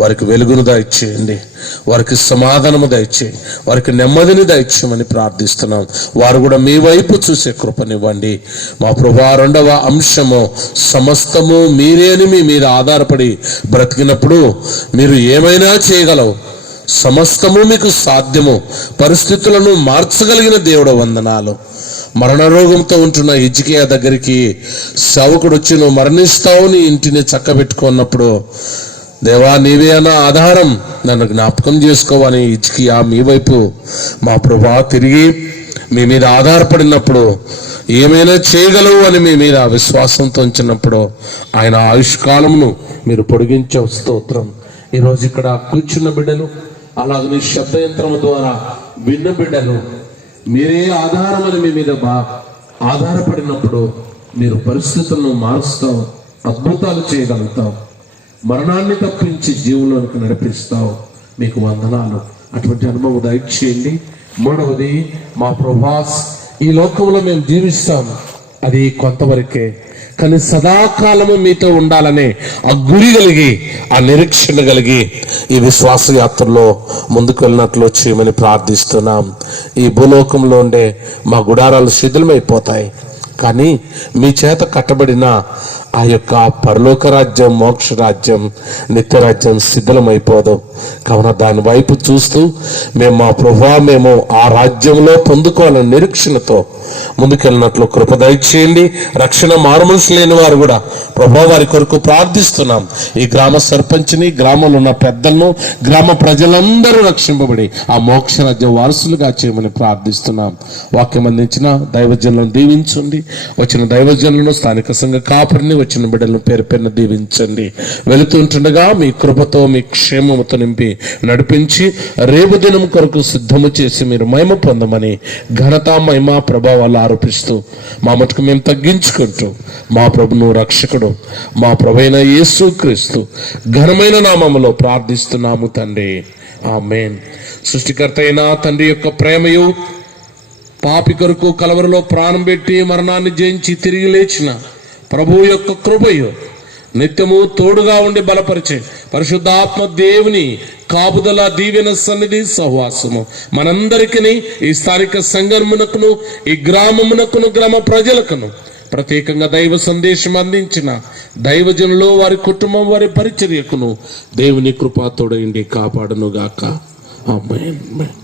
వారికి వెలుగును దయచేయండి, వారికి సమాధానము దయచేయండి, వారికి నెమ్మదిని దయచేయమని ప్రార్థిస్తున్నాం. వారు కూడా మీ వైపు చూసే కృపనివ్వండి. మా ప్రభా 2వ అంశము, సమస్తము మీరే అని మీ మీద ఆధారపడి బ్రతికినప్పుడు మీరు ఏమైనా చేయగలవు. సమస్తము మీకు సాధ్యము. పరిస్థితులను మార్చగలిగిన దేవుడు వందనాలు. మరణ రోగంతో ఉంటున్న హిజ్కియా దగ్గరికి సేవకుడు వచ్చి నువ్వు మరణిస్తావు, నీ ఇంటిని చక్కబెట్టుకున్నప్పుడు దేవా నీవే అన్న ఆధారం, నన్ను జ్ఞాపకం చేసుకోవని హిజ్కియా మీ వైపు మా ప్రభా తిరిగి మీ మీద ఆధారపడినప్పుడు ఏమైనా చేయగలవు అని మీ మీద విశ్వాసంతో ఉంచినప్పుడు ఆయన ఆయుష్కాలమును మీరు పొడిగించే స్తోత్రం. ఈరోజు ఇక్కడ కూర్చున్న బిడ్డలు, అలాగే శబ్ద యంత్రం ద్వారా విన్న బిడ్డలు, మీరే ఆధారమని మీ మీద ఆధారపడినప్పుడు మీరు పరిస్థితులను మారుస్తావు, అద్భుతాలు చేయగలుగుతావు, మరణాన్ని తప్పించి జీవులోనికి నడిపిస్తావు. మీకు వందనాలు. అటువంటి అనుభవం దయచేయండి. 3వది, మా ప్రభాస్ ఈ లోకంలో మేము జీవిస్తాం, అది కొంతవరకే, కానీ సదాకాలము మీతో ఉండాలనే ఆ గురి కలిగి, ఆ నిరీక్షణ కలిగి ఈ విశ్వాస యాత్రలో ముందుకు వెళ్ళినట్లు చేయమని ప్రార్థిస్తున్నాం. ఈ భూలోకంలో ఉండే మా గుడారాలు శిథిలమైపోతాయి, కానీ మీ చేత కట్టబడిన ఆ యొక్క పరలోక రాజ్యం, మోక్ష రాజ్యం, నిత్యరాజ్యం శిథిలమైపోదు. కావున దాని వైపు చూస్తూ మేము మా ప్రభువా మేము ఆ రాజ్యంలో పొందుకోవాలని నిరీక్షణతో ముందుకెళ్ళినట్లు కృప దయచేయండి. రక్షణ మారుమనసు లేని వారు కూడా ప్రభువా వారి కొరకు ప్రార్థిస్తున్నాం. ఈ గ్రామ సర్పంచ్ని, గ్రామంలో ఉన్న పెద్దలను, గ్రామ ప్రజలందరూ రక్షింపబడి ఆ మోక్ష రాజ్య వారసులుగా చేయమని ప్రార్థిస్తున్నాం. వాక్యం అందించిన దైవజనులను దీవించండి. వచ్చిన దైవజనులను, స్థానిక సంఘ కాపరిని, వచ్చిన బిడ్డలను పేరు పేరున దీవించండి. వెళుతుంటుండగా మీ కృపతో, మీ క్షేమముతో నింపి నడిపించి రేపు దినం కొరకు సిద్ధము చేసి మీరు మహిమ పొందమని ఘనత, మహిమ, ప్రభావాలు ఆరోపిస్తూ మా మటుకు మేము తగ్గించుకుంటూ మా ప్రభును, రక్షకుడు మా ప్రభైన యేసుక్రీస్తు ఘనమైన నామములో ప్రార్థిస్తున్నాము తండ్రి. ఆమేన్. సృష్టికర్త అయిన తండ్రి యొక్క ప్రేమయు, పాపి కొరకు కలవరలో ప్రాణం పెట్టి మరణాన్ని జయించి తిరిగి లేచిన ప్రభువు యొక్క కృపయు నిత్యము తోడుగా ఉండి బలపరిచే పరిశుద్ధాత్మ దేవుని కాపుదల, దీవెన, సన్నిధి, సహవాసము మనందరికీ, ఈ స్థానిక సంఘమునకును, ఈ గ్రామమునకును, గ్రామ ప్రజలకును, ప్రత్యేకంగా దైవ సందేశం అందించిన దైవజనులు, వారి కుటుంబం, వారి పరిచర్యకును దేవుని కృప తోడైండి కాపాడునుగాక. ఆమేన్.